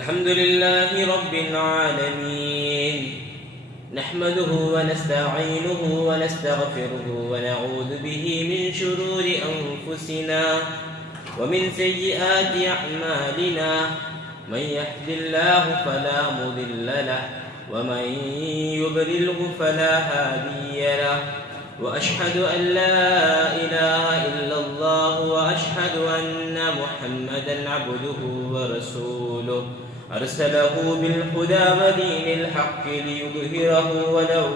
الحمد لله رب العالمين، نحمده ونستعينه ونستغفره ونعوذ به من شرور أنفسنا ومن سيئات أعمالنا. من يهد الله فلا مضل له ومن يضلله فلا هادي له، وأشهد أن لا إله إلا الله وأشهد أن محمدا عبده ورسوله، أرسله بالهدى ودين الحق ليظهره ولو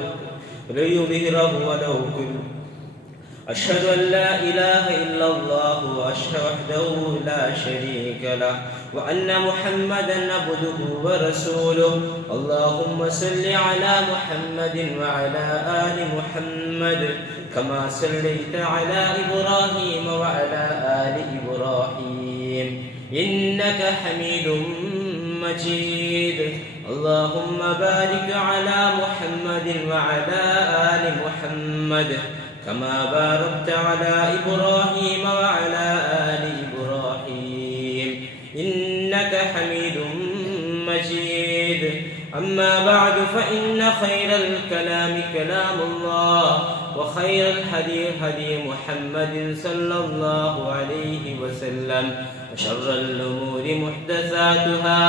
أشهد أن لا إله إلا الله وحده لا شريك له، وأن محمدا عبده ورسوله. اللهم صل على محمد وعلى آل محمد كما صليت على إبراهيم وعلى آل إبراهيم إنك حميد مجيد. اللهم بارك على محمد وعلى آل محمد كما باركت على إبراهيم وعلى آل إبراهيم إنك حميد مجيد. أما بعد، فإن خير الكلام كلام الله، وخير الهدي هدي محمد صلى الله عليه وسلم، وشر الأمور محدثاتها،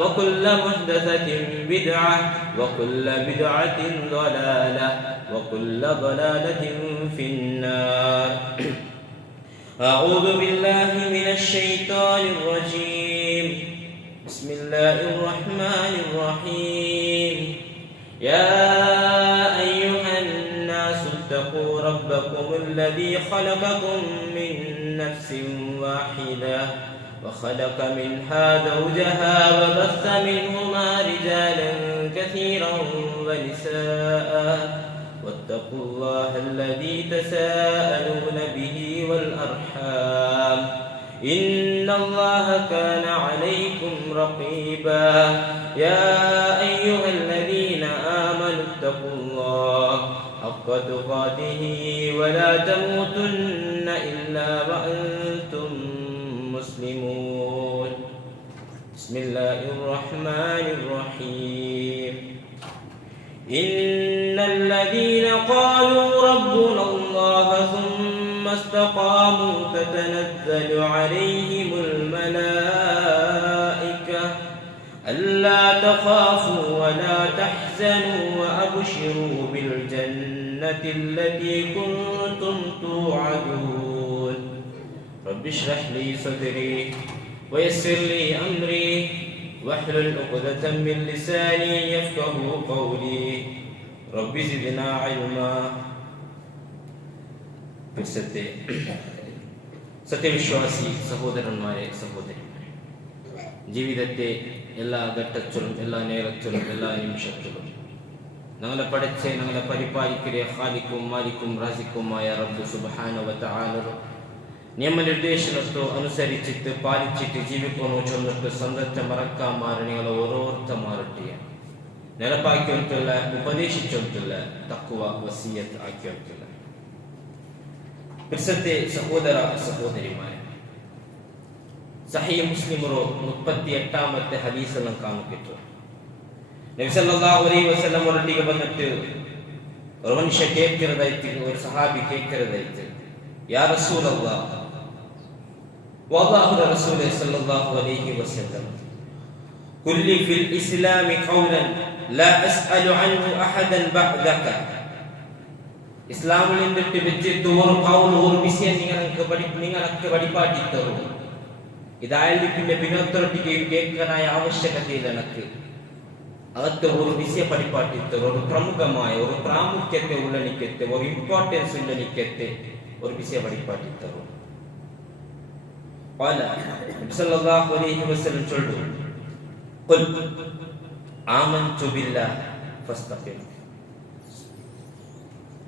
وكل محدثة بدعة، وكل بدعة ضلالة، وكل ضلالة في النار. أعوذ بالله من الشيطان الرجيم. بسم الله الرحمن الرحيم. يا أيها الناس اتقوا ربكم الذي خلقكم من نفس واحدة وخلق منها زوجها وبث منهما رجالا كثيرا ونساء، واتقوا الله الذي تساءلون به والأرحام، إن الله كان عليكم رقيبا. يا أيها الذين آمنوا اتقوا الله حق تقاته ولا تموتن إلا وأنتم مسلمون. بسم الله الرحمن الرحيم. إن الذين قالوا ربنا الله ثم استقاموا تتنزل عليهم الملائكة ألا تخافوا ولا تحزنوا وأبشروا بالجنة التي كنتم توعدون. رب اشرح لي صدري ويسر لي أمري واحلل عقدة من لساني يفقهوا قولي. رب زدنا علما. സത്യവിശ്വാസി സഹോദരന്മാരെ, സഹോദരിമാരെ, ജീവിതത്തെ എല്ലാ ഘട്ടത്തിലും എല്ലാ നേരത്തിലും എല്ലാ നിമിഷത്തിലും ഞങ്ങളെ പഠിച്ച് ഞങ്ങളെ പരിപാലിക്കരെ ഖാലിക്കും മാലിക്കും റാസിക്കുമായ റബ്ബ് സുബ്ഹാനഹു വ തആല നിയമനിർദ്ദേശനത്തോ അനുസരിച്ചിട്ട് പാലിച്ചിട്ട് ജീവിക്കുന്നു ചൊന്നിട്ട് സ്വന്തത്തെ മറക്കാൻ മാറി നിങ്ങളെ ഓരോരുത്ത മാറട്ടെ ನೆನಪಾಕಿವಂತಿಲ್ಲ, ಉಪದೇಶಿಸುವಂತಿಲ್ಲ, ತಕ್ಕುವ ವಸಿಯತ್ ಆಕಿವಂತಿಲ್ಲ. ಬಿರ್ಸತ್ತೆ ಸಹೋದರ ಸಹೋದರಿಮಾರೆ, ಸಹೀಹ್ ಮುಸ್ಲಿಮರು 38ാമത്തെ ഹദീസെല്ലാം കാണിക്കിട്ടു. നബി സല്ലല്ലാഹു അലൈഹി വസല്ലം ഒരൊട്ടിಗೆ ಬಂದಿട്ട് ഒരു മനുഷ്യ കേൾக்கிறതായിട്ട്, ഒരു സഹാബി കേൾக்கிறതായിട്ട്, യാ റസൂലല്ലാഹ് വല്ലാഹു റസൂലേ സല്ലല്ലാഹു അലൈഹി വസല്ലം കുല്ലി ഫിൽ ഇസ്ലാമി ഖൗലൻ ലാ അസ്അലു അൻഹു അഹദൻ ബഅദക. ഇസ്ലാമിൽ നിന്നിട്ട് വെച്ചിട്ട് ഒരു ഖൗൽ ഒരു വിഷയം നിങ്ങൾക്ക് പഠിപ്പാട്ടി തരും. ഇതായാലും പിന്നെ പിന്നൊത്തൊട്ടിക്ക് കേൾക്കാനായ ആവശ്യകതയില്ല. എനിക്ക് അകത്ത് ഒരു വിഷയ പഠിപ്പാട്ടി തരും. ഒരു പ്രമുഖമായ ഒരു പ്രാമുഖ്യത്തെ ഉള്ളനിക്കത്തെ, ഒരു ഇമ്പോർട്ടൻസ് ഉള്ളനിക്കത്തെ ഒരു വിഷയ പഠിപ്പാട്ടി തരും. قال സല്ലല്ലാഹു അലൈഹി വസല്ലം ചൊല്ലു, ഖുൽ ആമൻതു ബില്ലാഹ് ഫസ്തഖിം.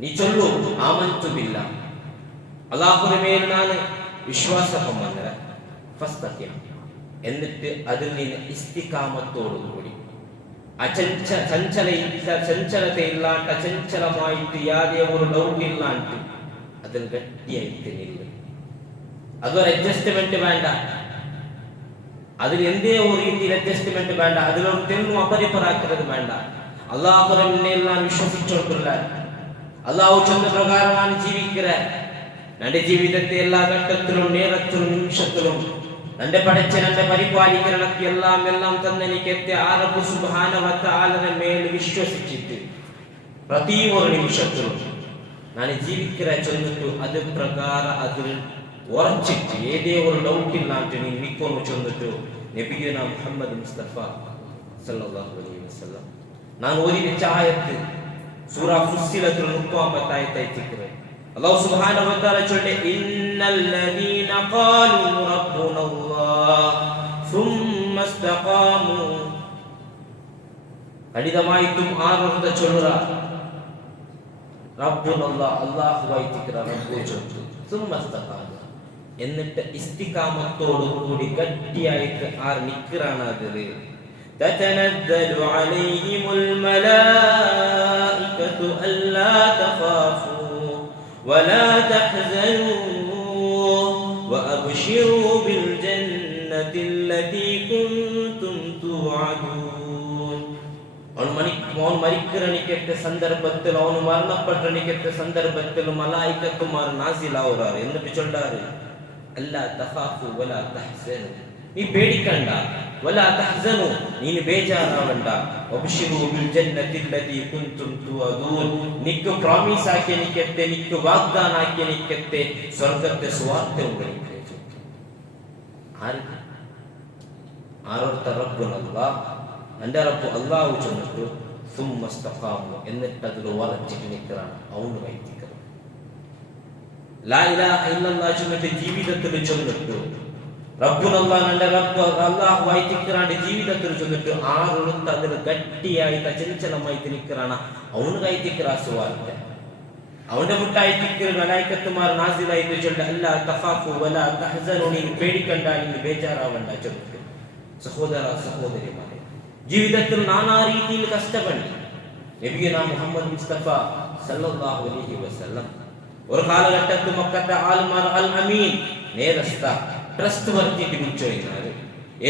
നീ ചൊല്ലു, ആമൻതു ബില്ലാഹ്, അല്ലാഹുവിന്റെ മേൽ ഞാൻ വിശ്വാസമുണ്ട്, ഫസ്തഖിം, എന്നിട്ട് അതിൽ നിന്ന് ഇസ്തിഖാമത്തോടുകൂടി ചഞ്ചലതയില്ലാണ്ട് അചഞ്ചലമായിട്ട് യാതൊരു ഒരു ഡൗട്ടില്ലാണ്ട് അതിൽ ഗട്ടിയായിട്ട് നില്ല്. അതൊരു അഡ്ജസ്റ്റ്മെന്റ് വേണ്ട. അതിൽ എന്തേ ഒരു രീതിയിൽ അഡ്ജസ്റ്റ്മെന്റ് വേണ്ട, അതിലൊരു തെങ്ങും അപരിപ്പറാക്കുന്നത് വേണ്ട. അള്ളാഹുറെ മുന്നേല്ലാം വിശ്വസിച്ചോട്ടുള്ള അള്ളാഹു ചൊന്ന പ്രകാരമാണ് ജീവിക്കുക. എന്റെ ജീവിതത്തെ എല്ലാ ഘട്ടത്തിലും നേരത്തിലും നിമിഷത്തിലും എന്റെ പഠിച്ച എന്റെ പരിപാലിക്കണക്ക് എല്ലാം തന്നെ എനിക്ക് ആറബ് സുബ്ഹാനഹു വ തആലയുടെ മേൽ വിശ്വസിച്ചിട്ട് പ്രതി ഒരു നിമിഷത്തിലും ഞാൻ ജീവിക്കുക ചൊന്നിട്ടു അത് പ്രകാരം അതിൽ ഉറച്ചിട്ട് ഏതേ ഒരു ഡൗട്ടില്ലാണ്ട് നീ നിൽക്കുന്നു ചൊന്നിട്ടു നബിയുന മുഹമ്മദ് മുസ്തഫ സല്ലല്ലാഹു അലൈഹി വസല്ലം ഞാൻ ഓതി വെച്ച ആയത്ത് സൂറ ഫുസ്സിലത്തുൽ 30 ആയത്തായിത്തിക്കറേ അല്ലാഹു സുബ്ഹാനഹു വ തആല ചൊല്ലെ ഇന്നൽ ലദീന ഖാലു റബ്ബുനല്ലാഹ് സുമ്മ ഇസ്തഖാമു അടിതമായിട്ടും ആരോട് ചൊല്ലുക റബ്ബുനല്ലാഹ് അല്ലാഹുവായിത്തിക്കറ റബ്ബു ചൊല്ലു സുമ്മ ഇസ്തഖാമു എന്നിട്ട് ഇസ്തിഖാമത്തോട് കൂടി ഗട്ടിയായിട്ട് ആർ നിക്കറാണ് അതില് تتنزل عليهم الملائكة ألا تخافوا ولا تحزنوا وأبشروا بالجنة التي كنتم توعدون. അവൻ മരിക്കരണിക്കത്തെ സന്ദർഭത്തിൽ അവൻ മരണപ്പെട്ടണിക്കത്തെ സന്ദർഭത്തിൽ മലായികത്തുമാർ നാസിലാവുറാറ്. എന്നിട്ട് ചൊല്ലാറ് അല്ലാ തഖാഫു വലാ തഹ്സനു, നീ പേടിക്കണ്ട, വലാ തഹ്സനു, നീ ബേജാറാവണ്ട, വബ്ശിറു ബിൽ ജന്നത്തി അല്ലതി കുൻതും തുഅദൂൻ, നിക്ക് പ്രോമിസ് ആക്കി നിക്കത്തെ, നിക്ക് വാഗ്ദാനം ആക്കി നിക്കത്തെ സ്വർഗ്ഗത്തെ സ്വാർത്ഥ ഉണ്ടെനിക്ക്. ആരോർത്ത റബ്ബുനല്ലാഹ്, എൻ്റെ റബ്ബ് അല്ലാഹു ചൊന്നിട്ടു സുമ്മ ഇസ്തഖാമു, എന്നിട്ട് അതിൽ ഉറച്ചിട്ട് നിൽക്കുകയാണ് അവന് വൈത്തിക്കണം. ലാ ഇലാഹ ഇല്ലല്ലാഹ് ചൊന്നിട്ട് ജീവിതത്തിൽ ചൊന്നിട്ടു റബ്ബുനല്ലാഹ്, എൻ്റെ റബ്ബ് അല്ലാഹു വൈത്തിക്കറാണ്ട് ജീവിതത്തിൽ ചൊന്നിട്ട് ആറൊളുത്ത് അതിൽ ഗട്ടിയായി ചഞ്ചലമായി നിൽക്കുകയാണ് അവന് കൈത്തിക്കറാ സ്വാർത്ഥ. അവന്റെ മുട്ടായി തിക്കർ മലായികത്തുമാർ നാസിലായിട്ട് ചൊല്ലുക അല്ലാ തഖാഫു വലാ തഹ്സനു, നീ പേടിക്കണ്ട, നീ ബേജാറാവണ്ട ചൊല്ലിട്ട്. സഹോദര സഹോദരിമാരെ, ജീവിതത്തിൽ നാനാ രീതിയിൽ കഷ്ടപ്പെടി നബിയുനാ മുഹമ്മദ് മുസ്തഫ സല്ലല്ലാഹു അലൈഹി വസല്ലം ഒരു കാലഘട്ടത്തിൽ മക്കത്തെ ആൽമാർ അൽ അമീൻ നേരസ്ത ട്രസ്റ്റ് വർത്തിട്ട് വിളിച്ചോയിനാറ്.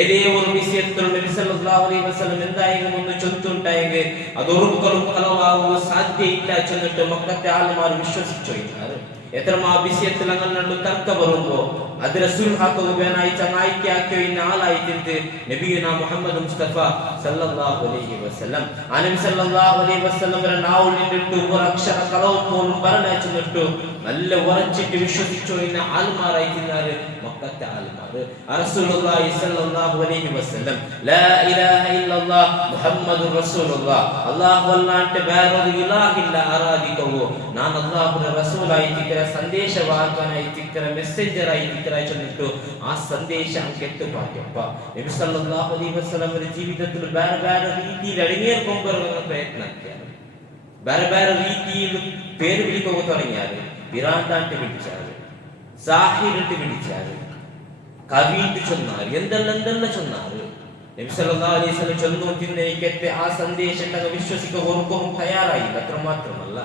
ഏതേ ഒരു വിഷയത്തിൽ നബി സല്ലല്ലാഹു അലൈഹി വസല്ലം എന്തായെങ്കിലും ഒന്ന് ചൊല്ലുണ്ടായെങ്കിൽ അതൊരുക്കലും കളവാകുക സാധ്യയില്ല ചൊല്ലിട്ട് മക്കത്തെ ആൽമാർ വിശ്വസിച്ചോയിനാറ്. എത്രമാ വിഷയത്തിൽ അങ്ങനെ തർക്ക വരുമ്പോ അതിലെ സുൽഹാക്കുവാനായി ചങ്ങായിക്ക് ആക്കിയോ ഇന്ന ആളായിട്ട് നബിയുനാ മുഹമ്മദ് മുസ്തഫ സല്ലല്ലാഹു അലൈഹി വസല്ലം നബി സല്ലല്ലാഹു അലൈഹി വസല്ലം നാവുലിട്ട് ഒരു അക്ഷര കളവ് പോലും പറഞ്ഞിട്ട് നല്ല ഉറച്ചിട്ട് വിശ്വസിച്ചോ ഇന്ന ആൽമാരായിട്ടിരുന്നാറ് മക്കത്തെ ആൽമാർ. റസൂലുള്ളാഹി സല്ലല്ലാഹു അലൈഹി വസല്ലം ലാ ഇലാഹ ഇല്ലല്ലാഹ് മുഹമ്മദുർ റസൂലുള്ളാഹ്, അല്ലാഹു അല്ലാണ്ട് വേറൊരു ഇലാഹില്ല ആരാധിക്കവോ, ഞാൻ അല്ലാഹുവിന്റെ റസൂലായിട്ടിക്കര സന്ദേശവാഹകനായിട്ടിക്കര മെസ്സഞ്ചറായിട്ടിക്കര ചൊല്ലിട്ടു ആ സന്ദേശം കെട്ടു പാറ്റപ്പ നബി സല്ലല്ലാഹു അലൈഹി വസല്ലം ജീവിതത്തിൽ വേറെ വേറെ രീതിയിൽ അടങ്ങിയേർക്കൊണ്ടുവരുന്ന പ്രയത്നത്തിയാണ്. വേറെ വേറെ രീതിയിൽ പേര് വിളിക്കുക തുടങ്ങിയാല് പിറാണ്ടാട്ട് വിളിച്ചാല്, സാഹിറിട്ട് വിളിച്ചാല്, കവിയിട്ട് ചൊന്നാറ്, എന്തെല്ലാം ചൊന്നാറ്. നബി സല്ലല്ലാഹു അലൈഹി വസല്ലം ചൊല്ലുന്നതിനെ ആ സന്ദേശം വിശ്വസിക്കുക ഓർക്കും തയ്യാറായില്ല. അത്രമാത്രമല്ല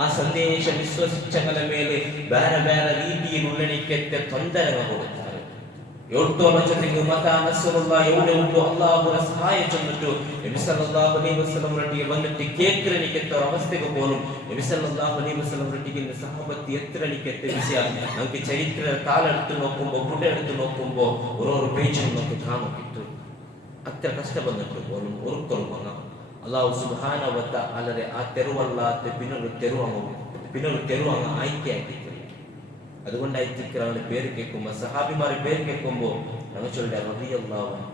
ആ സന്ദേശം വിശ്വസിച്ചവരുടെ മേലെ വേറെ വേറെ രീതിയിലുള്ള എനിക്കത്തെ തൊന്തരങ്ങൾ കൊടുത്താറ്. എവിടത്തോളം ചൊല്ലിങ്ങ് മതാ നസ്റുല്ലാഹ്, എവിടെ ഉണ്ടോ അല്ലാഹുവിന്റെ സഹായം ചൊന്നിട്ടു നബി സല്ലല്ലാഹു അലൈഹി വസല്ലം റട്ടിയെ വന്നിട്ട് കേൾക്കുന്ന എനിക്കത്തെ അവസ്ഥയ്ക്ക് പോലും നബി സല്ലല്ലാഹു അലൈഹി വസല്ലം റട്ടിക്കുന്ന സഹാബത്ത് എത്ര എനിക്കത്തെ വിഷയം നമുക്ക് ചരിത്ര താലെടുത്ത് നോക്കുമ്പോ പുടെടുത്ത് നോക്കുമ്പോ ഓരോ പേജും നമുക്ക് കാണാൻ കിട്ടും. അത്ര കഷ്ടപ്പെട്ടിട്ട് പോലും ഓർക്കൊള്ളും അല്ലാഹു സുബ്ഹാനഹു വ തആല ആ തെരുവല്ലാത്ത പിന്നൊരു തെരുവാങ്ങ ആയിക്കായിട്ടില്ല. അതുകൊണ്ടായിട്ടിക്കറാണ് പേര് കേൾക്കുമ്പോ സഹാബിമാരെ പേര് കേൾക്കുമ്പോ നമ്മൾ ചൊല്ലുക റളിയല്ലാഹു അൻഹു.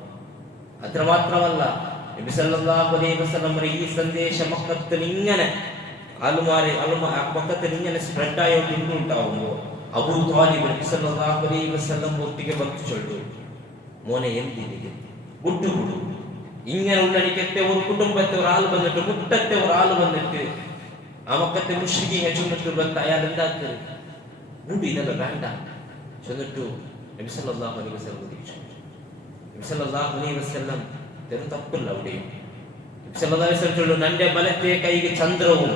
അത്രമാത്രമല്ല നബി സല്ലല്ലാഹു അലൈഹി വസല്ലം ഈ സന്ദേശം മക്കത്തിൽ ഇങ്ങനെ മക്കത്തിൽ ഇങ്ങനെ സ്പ്രെഡ് ആയോണ്ടിരുന്നുണ്ടാവുമ്പോ അബൂ ത്വാലിബ് നബി സല്ലല്ലാഹു അലൈഹി വസല്ലം ഒട്ടിಗೆ ಬಂತು ചൊല്ലു, മോനെ എന്തിന് വിട്ടുവിടു, ഇങ്ങനെ ഉള്ളടിക്കത്തെ ഒരു കുടുംബത്തെ ഒരാൾ വന്നിട്ട് മുട്ടത്തെ ഒരാൾ വന്നിട്ട് ആ മക്കത്തെ മുശ്രിക്കീനെ ചൊന്നിട്ട് വന്ന് അയാൾ എന്താക്കരുത് വീണ്ടും ഇതെല്ലാം വേണ്ട ചൊന്നിട്ടു നബി സല്ലല്ലാഹു അലൈഹി വസല്ലം ഉദ്ദേശിച്ചു. നബി സല്ലല്ലാഹു അലൈഹി വസല്ലം തെരു തപ്പില്ല അവിടെയും. നബി സല്ലല്ലാഹു അലൈഹി വസല്ലം ചൊല്ലു, എൻ്റെ വലത്തെ കൈക്ക് ചന്ദ്രവും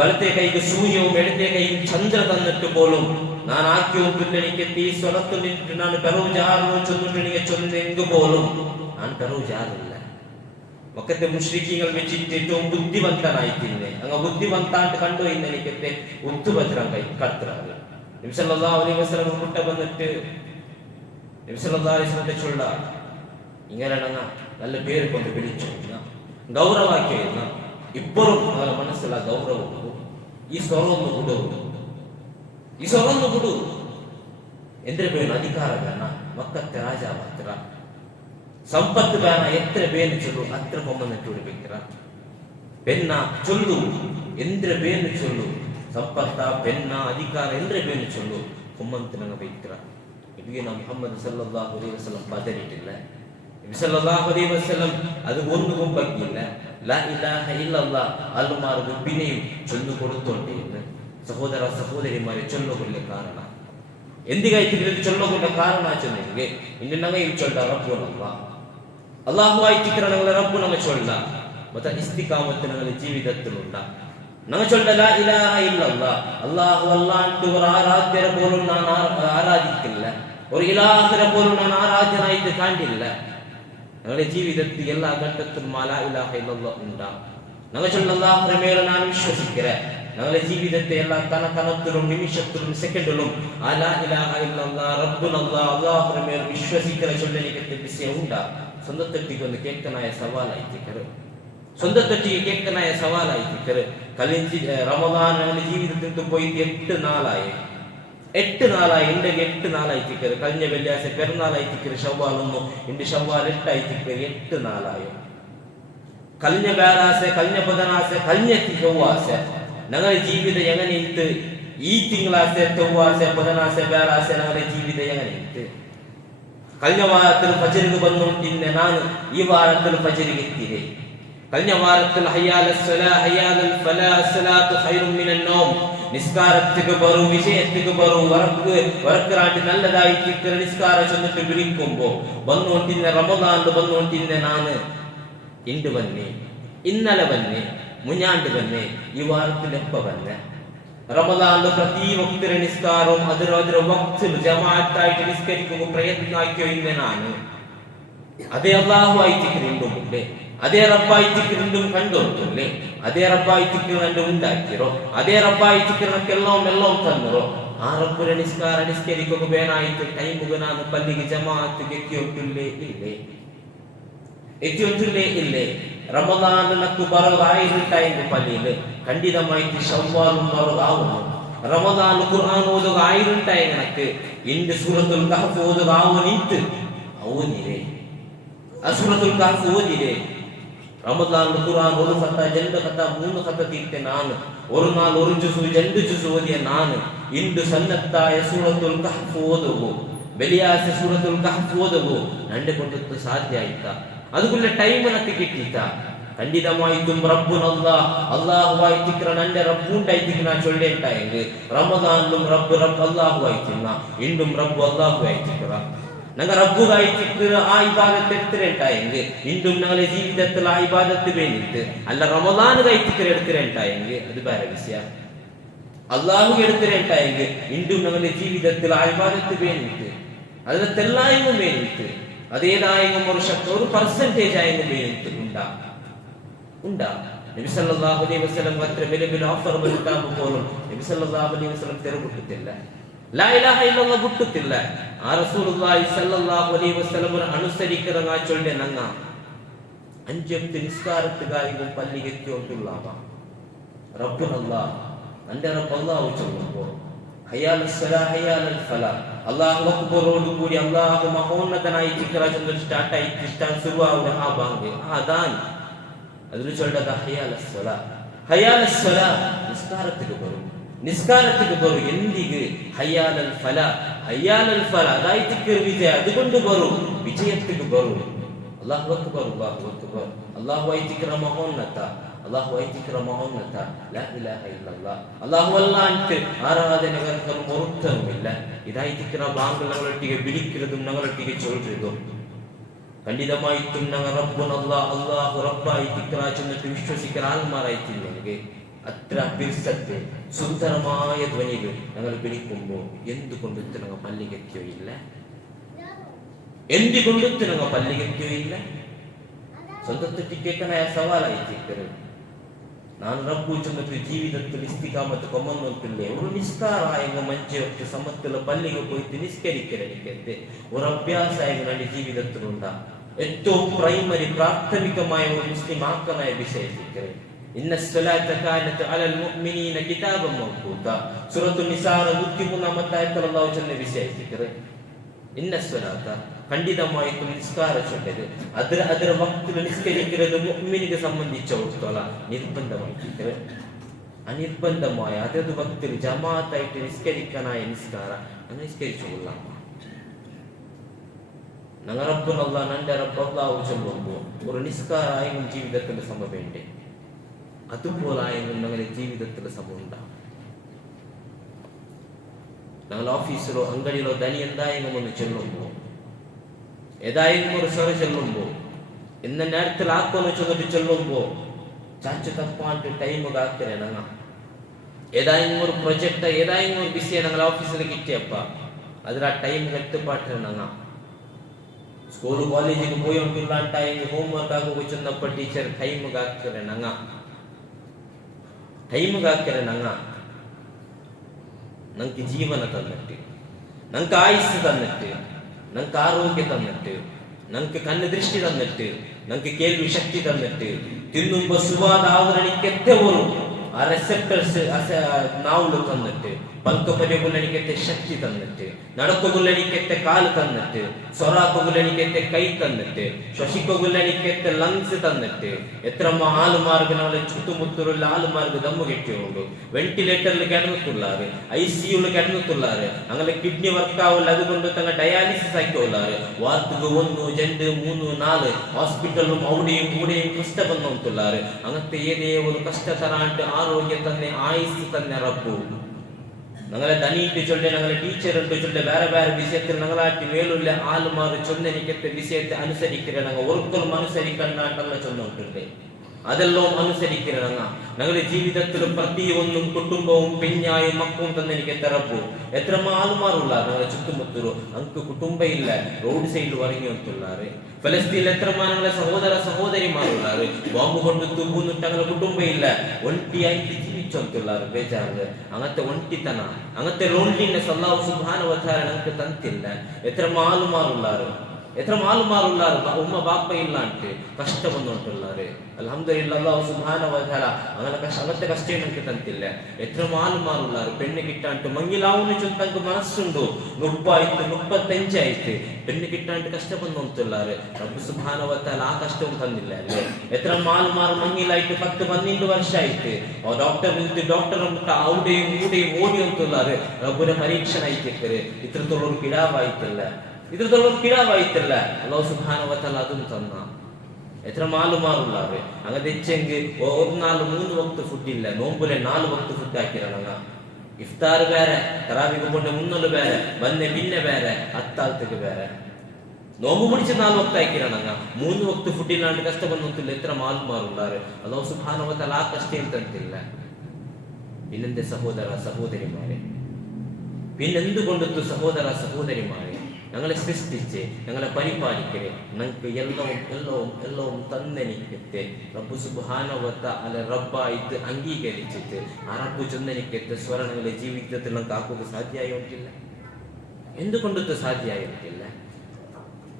വലത്തെ കൈക്ക് സൂര്യവും ഇടത്തെ കൈക്ക് ചന്ദ്ര തന്നിട്ട് പോലും ನಾನು ಆಕಿ ಹೋಗ್ಬಿಟ್ಟು ನನಗೆ ಸ್ವರತ್ತು ನಿಂತು ನಾನು ಬೆರವು ಜಾರು ಚೊಂದು ನಿನಗೆ ಚೊಂದು ಹೆಂಗು ಬೋಲು ನಾನು ಬೆರವು ಜಾರಿಲ್ಲ ಒಕ್ಕತ್ತೆ ಮುಶ್ರಿಕಿಗಳು വെച്ചിട്ട് ഏറ്റവും ബുദ്ധിವಂತനായിട്ടില്ലേ അങ്ങ ബുദ്ധിವಂತ ಅಂತ ಕಂಡು ഇന്നെനിക്കത്തെ ഉത്തുഭദ്രങ്ക കർത്തറാണ് നബി സല്ലല്ലാഹു അലൈഹി വസല്ലം മുട്ട വന്നിട്ട് നബി സല്ലല്ലാഹു അലൈഹി വസല്ലം ചൊല്ല ഇങ്ങനെ നല്ല പേര് കൊണ്ട് വിളിച്ചു ഗൗരവാക്കിയ ഇപ്പോഴും ಅವರ മനസ്സില ಗೌರವವು ಈ ಸ್ವರವನ್ನು ಬಿಡು ಎಂದ್ರೆ ಬೇನು ಅಧಿಕಾರ ಬೇನ ಮಕ್ಕತ್ತೆ ರಾಜ ಮಾತ್ರ ಸಂಪತ್ತು ಬೇನ ಎತ್ತರ ಬೇನು ಚೊಲ್ಲು ಹತ್ರ ಬೊಮ್ಮನಟ್ಟು ಬಿಡ್ಬೇಕಿರ ಬೆನ್ನ ಚೊಲ್ಲು ಎಂದ್ರೆ ಬೇನು ಚೊಲ್ಲು ಸಂಪತ್ತ ಬೆನ್ನ ಅಧಿಕಾರ ಎಂದ್ರೆ ಬೇನು ಚೊಲ್ಲು ಕೊಮ್ಮಂತ ನಂಗೆ ಬೈತಿರ ಇವಿಗೆ ನಾವು ಮುಹಮ್ಮದ್ ಸಲ್ಲಲ್ಲಾಹು ಅಲೈಹಿ ವಸಲ್ಲಂ ಪದರಿಟ್ಟಿಲ್ಲ ನಬಿ ಸಲ್ಲಲ್ಲಾಹು ಅಲೈಹಿ ವಸಲ್ಲಂ ಅದು ಒಂದು ಗುಂಬಕ್ಕಿಲ್ಲ ಲಾ ಇಲಾಹ ಇಲ್ಲಲ್ಲಾಹ್ ಅಲ್ಮಾರು ಗುಬ್ಬಿನೆಯು ಚೊಲ್ಲು ಕೊಡುತ್ತೊಂಡಿಲ್ಲ ಸಹೋದರ ಸಹೋದರಿಮಾರೆ ಚೊಲ್ಲುಗೊಳ್ಳೆ ಕಾರಣ എന്തികായിട്ട് ചൊല്ലുകൊണ്ട കാരണ ചെന്നെങ്കിൽ ഇന്ന് ഞങ്ങൾ ഈ ചൊല്ല റബ്ബു നമ്മ അള്ളാഹു ആയിട്ടിക്കറ ഞങ്ങളെ റബ്ബു നമ്മ ചൊല്ല മൊത്ത ഇസ്തിഖാമത്ത് ഞങ്ങളുടെ ജീവിതത്തിലുണ്ട ഞങ്ങൾ ചൊല്ല ലാ ഇലാഹ ഇല്ലല്ലാഹ് അല്ലാഹു അല്ലാണ്ട് ഒരു ആരാധ്യരെ പോലും ഞാൻ ആരാധിക്കില്ല ഒരു ഇലാഹരെ പോലും ഞാൻ ആരാധ്യനായിട്ട് കണ്ടില്ല ഞങ്ങളുടെ ജീവിതത്തിൽ എല്ലാ ഘട്ടത്തിലും ലാ ഇലാഹ ഇല്ലല്ലാഹ് ഉണ്ടാകും ഞങ്ങൾ ചൊല്ല അല്ലാഹുവിന്റെ മേലെ ഞാൻ വിശ്വസിக்கிறேன் ഞങ്ങളുടെ ജീവിതത്തെ എല്ലാ കണത്തിലും നിമിഷത്തിലും സെക്കൻഡിലും അലാ ഇലാഹ ഇല്ലല്ലാഹ് റബ്ബുനല്ലാഹ് അല്ലാഹുവിന്റെ മേൽ വിശ്വസിക്കുന്ന ചൊല്ലലിക്കത്തെ വിഷയമുണ്ട സ്വന്തത്തെട്ടിക്ക് ഒന്ന് കേൾക്കനായ സവാലായിട്ടിക്കറ് സ്വന്തത്തെട്ടിക്ക് കേൾക്കനായ സവാലായിട്ടിക്കറ് കലിഞ്ചി റമദാൻ ഞങ്ങളുടെ ജീവിതത്തിൽ പോയിട്ട് 8 നാളായി എൻ്റെ 8 നാളായിട്ടിക്കറ് കഴിഞ്ഞ വെള്ളിയാഴ്ച പെരുന്നാളായിട്ടിക്കറ് ഷവ്വാൽ 1 ഇന്റെ ഷവ്വാൽ 8 ആയിട്ടിക്കറ് 8 നാളായി കഴിഞ്ഞ വ്യാഴാഴ്ച കഴിഞ്ഞ ബുധനാഴ്ച കഴിഞ്ഞ ചൊവ്വാഴ്ച ഞങ്ങളുടെ ജീവിതം എങ്ങനെ ഇട്ട് ഈ തിങ്കളാഴ്ച ചൊവ്വാഴ്ച ബുധനാഴ്ച വ്യാഴാഴ്ച ഞങ്ങളുടെ ജീവിതം എങ്ങനെ ഇട്ട് കഴിഞ്ഞ വാരത്തിൽ ഫജ്റിന് വന്നുകൊണ്ടിരുന്ന ഞാൻ ഈ വാരത്തിൽ ഫജ്റിന് എത്തിയില്ലേ കഴിഞ്ഞ വാരത്തിൽ നിസ്കാരത്തിക്ക് ബറു വിഷയത്തിക്ക് ബറു വറക്കറാട്ടി നല്ലതായിട്ട് നിസ്കാരം ചെന്നിട്ട് വിളിക്കുമ്പോ വന്നുകൊണ്ടിരുന്ന റമദാൻ വന്നുകൊണ്ടിരുന്ന ഞാൻ ಇಂದು ಬನ್ನಿ ಇನ್ನಲೆ ಬನ್ನಿ ಮುഞ്ഞാണ്ട് ಬನ್ನಿ ಈ ವಾರത്തിൽ എപ്പ ಬನ್ನಿ റമദാനിൽ പ്രതി വക്തിര നിസ്കാരവും അതിര വക്തിൽ ജമാഅത്തായിട്ട് നിസ്കരിക്കുമ്പോൾ പ്രയത്നാക്കിയോ ഇന്ന് ഞാൻ അതേ അല്ലാഹു ആയിട്ടിരിക്കുന്നുണ്ടേ അതേ റബ്ബായിട്ടിരിക്കുന്നുണ്ടും കണ്ടോല്ലേ അതേ റബ്ബായിട്ടിരിക്കുന്ന ഉണ്ടാക്കിರೋ അതേ റബ്ബായിട്ടിരിക്കുന്നക്കെല്ലാം തന്നರೋ ആ റബ്ബുര നിസ്കാര നിസ്കരിക്കുക ಬೇನಾಯಿತು ಟೈമുಗ ನಾನು ಪಲ್ಲಿಗೆ ಜಮಾഅತ್ತಿಗೆ എത്തിയൊട്ടില്ലേ ഇല്ലേ റമദാനിനക്ക് ബറവായിട്ടുണ്ടായിരുന്നു പള്ളിയില് ഖണ്ഡിതമായിട്ട് ഷവ്വാലും ബറവാവുന്നു റമദാൻ ഖുർആൻ ഓതുക ആയിരുണ്ടായി കണക്ക് ഇന്റെ സൂറത്തുൽ കഹ്ഫ് ഓതുക ആവനിട്ട് ഓതിരേ സൂറത്തുൽ കഹ്ഫ് ഓതിരേ റമദാൻ ഖുർആൻ ഒരു ഖത്ത രണ്ട് ഖത്ത 3 ഖത്ത തീർത്തെ ನಾನು ഒരു നാൾ ഒരു ജുസു 2 ജുസു ഓതിയ ನಾನು ഇന്റെ സന്നത്തായ സൂറത്തുൽ കഹ്ഫ് ഓതുക വെള്ളിയാഴ്ച സൂറത്തുൽ കഹ്ഫ് ഓതുക രണ്ട് കൊണ്ടു സാധ്യ ആയിട്ടാ അതുകൊണ്ട് ടൈം എനിക്ക് കിട്ടിയിട്ട ഖണ്ഡിതമായിട്ടും റബ്ബുനല്ലാഹ് അല്ലാഹുവായിട്ടിക്കറ നന്റെ റബ്ബുണ്ടായിട്ടിക്കണ ചൊല്ലേണ്ടായെങ്കിൽ റമദാനിലും റബ്ബ് അല്ലാഹു ആയിട്ടിന്ന ഇന്നും റബ്ബ് അല്ലാഹു ആയിട്ടിക്കറ ഞങ്ങൾ റബ്ബുകായിട്ടിക്കറ ആ ഇബാദത്ത് എടുത്തിരണ്ടായെങ്കിൽ ഇന്നും ഞങ്ങളുടെ ജീവിതത്തിൽ ആ ഇബാദത്ത് വേണ്ടിയിട്ട് അല്ല റമദാനുകായിട്ടിക്കറ എടുത്തിരണ്ടായെങ്കിൽ അത് വേറെ വിഷയ അല്ലാഹു എടുത്തിരണ്ടായെങ്കിൽ ഇന്നും ഞങ്ങളുടെ ജീവിതത്തിൽ ആ ഇബാദത്ത് വേണ്ടിയിട്ട് അതിനെല്ലായ്മ വേണ്ടിയിട്ട് അതേതായെങ്കിലും ഒരു പെർസെന്റേജ് ആയെങ്കിലും ഉണ്ടാ നബി സല്ലല്ലാഹു അലൈഹി വസല്ലം അത്ര വലിയ ഓഫർ വലുതാകുമ്പോൾ പോലും നബി സല്ലല്ലാഹു അലൈഹി വസല്ലം തെരുവിട്ടില്ല ലാ ഇലാഹ ഇല്ലല്ലാഹ് വിട്ടിട്ടില്ല ആ റസൂലുള്ളാഹി സല്ലല്ലാഹു അലൈഹി വസല്ലം അനുസരിക്കുന്ന ചൊല്ലെ നങ്ങ 5 നിസ്കാരത്തുകാരികൾ പള്ളിക്ക് എത്തിയോണ്ടുള്ളവ റബ്ബുനല്ലാഹ് അന്റെ റബ്ബ് അല്ലാഹു ചൊല്ലുമ്പോൾ ഹയ്യാൽ സലാ ഹയ്യാൽ ഫലാ അല്ലാഹു അക്ബറോട് കൂടി അല്ലാഹു മഹോന്നതനായി ഇഖ്റാ ചൊല്ലൽ സ്റ്റാർട്ട് ആയി സ്റ്റാർട്ട് ശുരുവാവുന്ന ആ ബാങ്ക് അദാൻ അതിൽ ചൊല്ലത ഹയ്യാൽ സലാ നിസ്കാരത്തിക്ക് ബറു എന്തിക്ക് ഹയ്യാൽ ഫലാ അതായിത്തിക്ക് വിജയ അതുകൊണ്ട് ബറു വിജയത്തിക്ക് ബറു അല്ലാഹു അക്ബർ അല്ലാഹു ആയിത്തിക്ര മഹോന്നത ലാ ഇലാഹ ഇല്ലല്ലാഹ് അല്ലാഹു അല്ലാണ്ട് ആരാധനകൾക്ക് പൊറുത്തമില്ല ഇതായിത്തിക്ര ബാങ്ക് ഞങ്ങളൊട്ടിಗೆ വിളിക്കുന്നതും ഞങ്ങളൊട്ടിಗೆ ചൊല്ലുന്നതും ഖണ്ഡിതമായിട്ടും ഞങ്ങൾ റബ്ബുനല്ലാഹ് അല്ലാഹു റബ്ബായിത്തിക്ര ചെന്നിട്ട് വിശ്വസിക്കുന്ന ആൾമാരായിട്ടില്ലെങ്കിൽ അത്ര പിരിസത്തെ സുന്ദരമായ ധ്വനിയിൽ ഞങ്ങൾ വിളിക്കുമ്പോൾ എന്തുകൊണ്ടിട്ട് ഞങ്ങൾ പള്ളിക്കെത്തിയോ ഇല്ല? എന്തുകൊണ്ടിട്ട് ഞങ്ങൾ പള്ളിക്കെത്തിയോ ഇല്ല? സ്വന്തത്തെ കേൾക്കനായ സവാലായിട്ടിക്കരുത്. ನಾನು ರಬ್ಬು ಚಂದಕ್ಕೆ ಜೀವಿತದಲ್ಲಿ ಇಸ್ತಿಕಾಮತ್ತು ಕೊಮ್ಮನ್ನುಂಟಿಲ್ಲೆ ಒಂದು ನಿಸ್ಕಾರ ಆಯಂಗ ಮಂಚೆ ಹೊತ್ತು ಸಮತ್ತಲ ಪಲ್ಲಿಗೆ ಹೋಯ್ತು ನಿಸ್ಕರಿಕೆರನಿಕೆತ್ತೆ ഒരു അഭ്യാസ ആയಂಗ ನನ್ನ ജീവിതത്തിലുണ്ട ഏറ്റവും പ്രൈമറി പ്രാഥമികമായ ഒരു മുസ്ലിം ആക്കനായ വിഷയത്തിക്കരെ ഇന്ന സ്വലാത്ത കാനത്ത് അലൽ മുഅ്മിനീന കിതാബൻ മൗഖൂത സൂറത്തുൻ നിസാ 103 ആയത്തുള്ള ചൊല്ലുന്ന വിഷയത്തിക്കരെ ഇന്ന സ്വലാത്ത ಖಂಡಿತವಾಯಿತು ನಿಸ್ಕಾರ ಚೊಟ್ಟದು ಅದರ ವಕ್ತಿಲು ನಿಸ್ಕರಿಕ್ಕಿರೋದು ಮುഅ್ಮಿನಿಗೆ ಸಂಬಂಧಿಸಿದವಲ್ಲ ನಿರ್ಬಂಧವಾಯಿತು ಅನಿರ್ಬಂಧമായ അതത് വക്തിൽ ജമാഅത്തായിട്ട് നിസ്കരിക്കാനായ നിസ്കാരം അങ്ങനെ നിസ്കരിച്ചുകൊള്ള ഞങ്ങൾ റബ്ബുനല്ല നന്റെ റബ്ബല്ലാഹു ചൊല്ലുമ്പോൾ ഒരു നിസ്കാരായെങ്കിലും ജീവിതത്തിൽ സംഭവമുണ്ട്. അതുപോലായെങ്കിലും ഞങ്ങളുടെ ജീവിതത്തിൽ സംഭവം ഉണ്ടാകും. ഞങ്ങൾ ഓഫീസിലോ അങ്കടിയിലോ ധനി എന്തായെങ്കിലും ഒന്ന് ചൊല്ലുമ്പോൾ ഏതായെങ്കിലും ഒരു സ്വര ചൊല്ലുമ്പോൾ ഇന്ന നേരത്തിൽ ആക്കുമെന്ന് ചൊല്ലിട്ട് ചൊല്ലുമ്പോൾ ചാച്ചു തപ്പാണ്ട് ടൈം കാക്കരേ ഞങ്ങ ഏതായെങ്കിലും ഒരു പ്രൊജക്ട് ഏതായെങ്കിലും ഒരു ബിസിയെ ഞങ്ങൾ ഓഫീസിൽ കിട്ടിയപ്പ അതിൽ ആ ടൈം കെട്ടുപാട്ട് ഞങ്ങ സ്കൂൾ കോളേജിൽ പോയോണ്ടില്ലാണ്ടായെങ്കിൽ ഹോംവർക്ക് ആകുമ്പോൾ ചെന്നപ്പോ ടീച്ചർ ടൈം കാക്കരേ ഞങ്ങ ഞങ്ങൾക്ക് ജീവന തന്നിട്ട് ഞങ്ങൾക്ക് ആയുസ് തന്നിട്ട് ഞങ്ങൾക്ക് ആരോഗ്യം തന്നിട്ട് ഞങ്ങൾക്ക് കണ്ണ് ദൃഷ്ടി തന്നിട്ട് ഞങ്ങൾക്ക് കേൾവി ശക്തി തന്നിട്ട് തിന്നുമ്പോ സുവാദ ആവരണിക്കെത്തവരും ആ റിസെപ്റ്റേഴ്സ് നാവുలు തന്നിട്ട് പൽക്കപ്പര്യകുലനിക്കെത്തെ ശക്തി തന്നിട്ട് നടക്കുകുലനിക്കെത്തെ കാല് തന്നിട്ട് സ്വറാക്കുകുലനിക്കെത്തെ കൈ തന്നിട്ട് ശ്വസിക്കുകുലനിക്കെത്തെ ലങ്സ് തന്നിട്ട് എത്ര ആളുമാർക്ക് നമ്മളെ ചുറ്റുമുത്തുള്ള ആളുമാർക്ക് ദമ്മു കെട്ടിയുള്ളൂ. വെന്റിലേറ്ററിൽ കിടന്നിട്ടുള്ളാറ്, ICU കിടന്നിട്ടുള്ളാറ്, അങ്ങനെ കിഡ്നി വർക്ക് ആവില്ല, അതുകൊണ്ട് തങ്ങൾ ഡയാലിസിസ് ആക്കിയുള്ളാറ്. വാർത്തക്ക് 1 2 3 4 ഹോസ്പിറ്റലും അവിടെയും കൂടെയും കഷ്ടപ്പെന്നുള്ളാറ്. അങ്ങനത്തെ ഏതേ ഒരു കഷ്ട തരാണ്ട് ആരോഗ്യം തന്നെ ആയുസ് തന്നെ റബ്ബു ഞങ്ങളെ ധനിയിട്ട് ചൊല്ലെ ഞങ്ങളെ ടീച്ചർ ഉണ്ട് ചൊല്ലെ വേറെ വേറെ വിഷയത്തിൽ ഞങ്ങളാറ്റി മേലുള്ള ആളുമാർ ചൊന്നെനിക്കത്തെ വിഷയത്തെ അനുസരിക്കുക ഞങ്ങൾ ഒരിക്കലും അനുസരിക്കണ്ടാട്ടല്ല ചൊന്നിട്ടുണ്ട്. അതെല്ലാം അനുസരിക്കുക ഞങ്ങളുടെ ജീവിതത്തിൽ പ്രതിയൊന്നും കുടുംബവും പെഞ്ഞായും മക്കളും തന്നെ എനിക്ക് തെറപ്പു എത്ര ആളുമാറുള്ള ഞങ്ങളെ ചുറ്റുമുത്തൂರು ಅಂಕು ಕುಟುಂಬ ಇಲ್ಲ ರೋಡ್ ಸೈಡ್ ಹೊರಗೆ ಹೊಂಟುಳ್ಳಾರೆ. ಫಲಸ್ತೀನ್ ಎತ್ರ ഞങ്ങളെ സഹോദര സഹോദരിമാരുള്ളാറ് ബോംബ് കൊണ്ട് തുമ്പുന്നിട്ട് ഞങ്ങളെ കുടുംബ ഇല്ല ഒണ്ടിയായിട്ട് ജീവിച്ചൊಂತುಳ್ಳಾರೆ. ಬೇಜಾರು അങ്ങനത്തെ ഒണ്ടിತನ അങ്ങനത്തെ ലോൺലിനെസ് അല്ലാഹു സുബ്ഹാനഹു വ തആല ഞങ്ങൾക്ക് തന്നില്ല. എത്ര ആളുമാറുള്ളാറ് ഉമ്മ ബാപ്പ ഇല്ലാണ്ട് കഷ്ട വന്നോണ്ടുള്ളാറ്. അൽഹംദുലില്ലാഹ് അല്ലാഹു സുബ്ഹാനഹു വ തആല അങ്ങനത്തെ കഷ്ട ഞങ്ങൾക്ക് തന്നില്ല. എത്ര ആളുമാറുള്ളാറ് പെണ്ണ് കിട്ടാണ്ട് മങ്ങിലാവുന്ന ചൊന്തക്ക് മനസ്സുണ്ടോ 30 35 ആയിട്ട് പെണ്ണ് കിട്ടാണ്ട് കഷ്ട വന്നോണ്ടുള്ളാറ്. റബ്ബ് സുബ്ഹാനഹു വ തആല ആ കഷ്ടവും തന്നില്ല അല്ലേ. എത്ര ആളുമാർ മങ്ങിലായിട്ട് 10-12 വർഷമായിട്ട് ഡോക്ടർ അവിടെയും കൂടെയും ഓടി വന്നുള്ളാറ്. റബ്ബിന്റെ പരീക്ഷണ ആയിട്ടേക്കര് ഇത്രത്തോളം കിടാവായിട്ടല്ല അല്ലാഹു സുബ്ഹാനഹു വ തആല അതും തന്ന. എത്ര ആളുമാറുള്ളാറ് അങ്ങ് തെച്ചെങ്കിൽ 3 വക്ത് ഫുഡ് ഇല്ല, നോമ്പിലെ 4 വക്ത് ഫുഡ് ആക്കിയാണ്. ഇഫ്താർ വേറെ, തറാവിക്ക് പോണ്ട മുന്നല് വേറെ, വന്നെ പിന്നെ വേറെ, അത്താഴത്തേക്ക് വേറെ, നോമ്പ് പിടിച്ച് 4 വക്ത് ആക്കിയാണ്. 3 വക്ത് ഫുഡ് ഇല്ലാണ്ട് കഷ്ടപ്പെടുന്നില്ല. എത്ര ആളുമാറുള്ളാറ്. അല്ലാഹു സുബ്ഹാനഹു വ തആല ആ കഷ്ടം തന്നില്ല. പിന്നെന്ത് സഹോദര സഹോദരിമാരെ, പിന്നെന്തുകൊണ്ടു സഹോദര സഹോദരിമാരെ ഞങ്ങളെ സൃഷ്ടിച്ച് ഞങ്ങളെ പരിപാലിക്കരെ ഞങ്ങൾക്ക് എല്ലവും തന്നെനിക്കത്തെ റബ്ബു സുബ്ഹാനഹു വ തആല റബ്ബായിട്ട് അംഗീകരിച്ചിട്ട് ആ റബ്ബു ചൊന്നെനിക്കത്തെ സ്വരണങ്ങളെ ജീവിതത്തിൽ നമുക്ക് ആക്കുക സാധ്യമായിട്ടില്ല. എന്തുകൊണ്ടത്തെ സാധ്യമായിട്ടില്ല?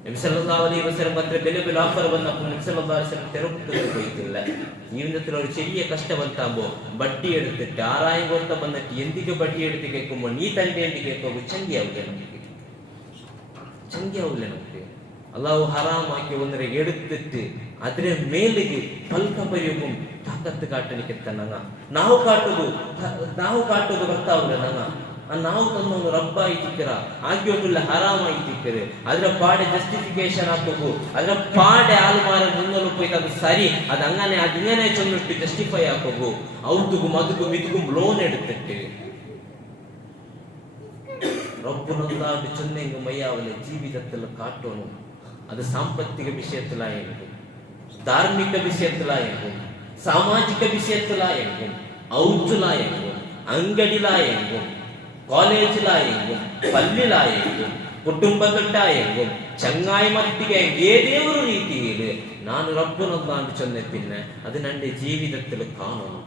നബി സല്ലല്ലാഹു അലൈഹി വസല്ലം അത്ര ബിലബിൽ ആഫർ വന്നപ്പോൾ നബി സല്ലല്ലാഹു അലൈഹി വസല്ലം തെരഞ്ഞെടുത്ത് പോയിട്ടില്ല. ജീവിതത്തിൽ ഒരു ചെറിയ കഷ്ടം വന്നാകുമ്പോൾ ബഡ്ഡി എടുത്തിട്ട് 6000 കൊടുത്ത വന്നിട്ട് എന്തിക്ക് ബഡ്ഡി എടുത്ത് കേൾക്കുമ്പോൾ നീ തന്റെ എന്ത് കേൾക്കുമ്പോൾ ചങ്കിയാവില്ല നമുക്ക്. അള്ളാഹു ഹറാമാക്കി ഒന്നര എടുത്തിട്ട് അതിനെ മേലേക്ക് പൽക്കപര്യവും താക്കത്ത് കാട്ടലിಕ್ಕೆ ತನ್ನಂಗ ನಾವು ಕಾಟುದು ಬರ್ತಾವ್ರೆ ನಂಗ ಆ ನಾವು ತನ್ನೊಂದು ರಬ್ಬ ಐತಿಕ್ಕರ ಆಗಿಯೋದಿಲ್ಲ ಹರಾಮಾಯ್ತಿಕ್ಕರೆ ಅದರ ಪಾಡೆ ಜಸ್ಟಿಫಿಕೇಶನ್ ಹಾಕೋದು ಅದರ ಪಾಡೆ ಆಲ್ಮಾರ ಮುನ್ನಲು ಹೋಯ್ತು ಅದು ಸರಿ ಅದು ಹಂಗನೆ ಚೊಂದಿಟ್ಟು ಜಸ್ಟಿಫೈ ಹಾಕೋದು ಅವ್ರದಿಗೂ ಮದುಗೂ ಲೋನ್ എടുത്തിട്ട് റബ്ബുനല്ലാഹു ചൊന്നെങ്കു മയ്യാവലെ ജീവിതത്തിൽ കാട്ടണം. അത് സാമ്പത്തിക വിഷയത്തിലായെങ്കിലും ധാർമ്മിക വിഷയത്തിലായെങ്കിലും സാമാജിക വിഷയത്തിലായെങ്കിലും ഔട്ടിലായെങ്കും അങ്കടിലായെങ്കും കോളേജിലായെങ്കും പല്ലിലായെങ്കും കുടുംബത്തൊട്ടായെങ്കും ചങ്ങായിമത്തിಗೆ ഏതേ ഒരു രീതിയിൽ ನಾನು ರಬ್ಬನಲ್ಲ ಅಂತ ಚೊನ್ನೆ ಪಿನ್ನೆ ಅದು ನನ್ನ ಜೀವಿತದಲ್ಲಿ ಕಾಣೋನು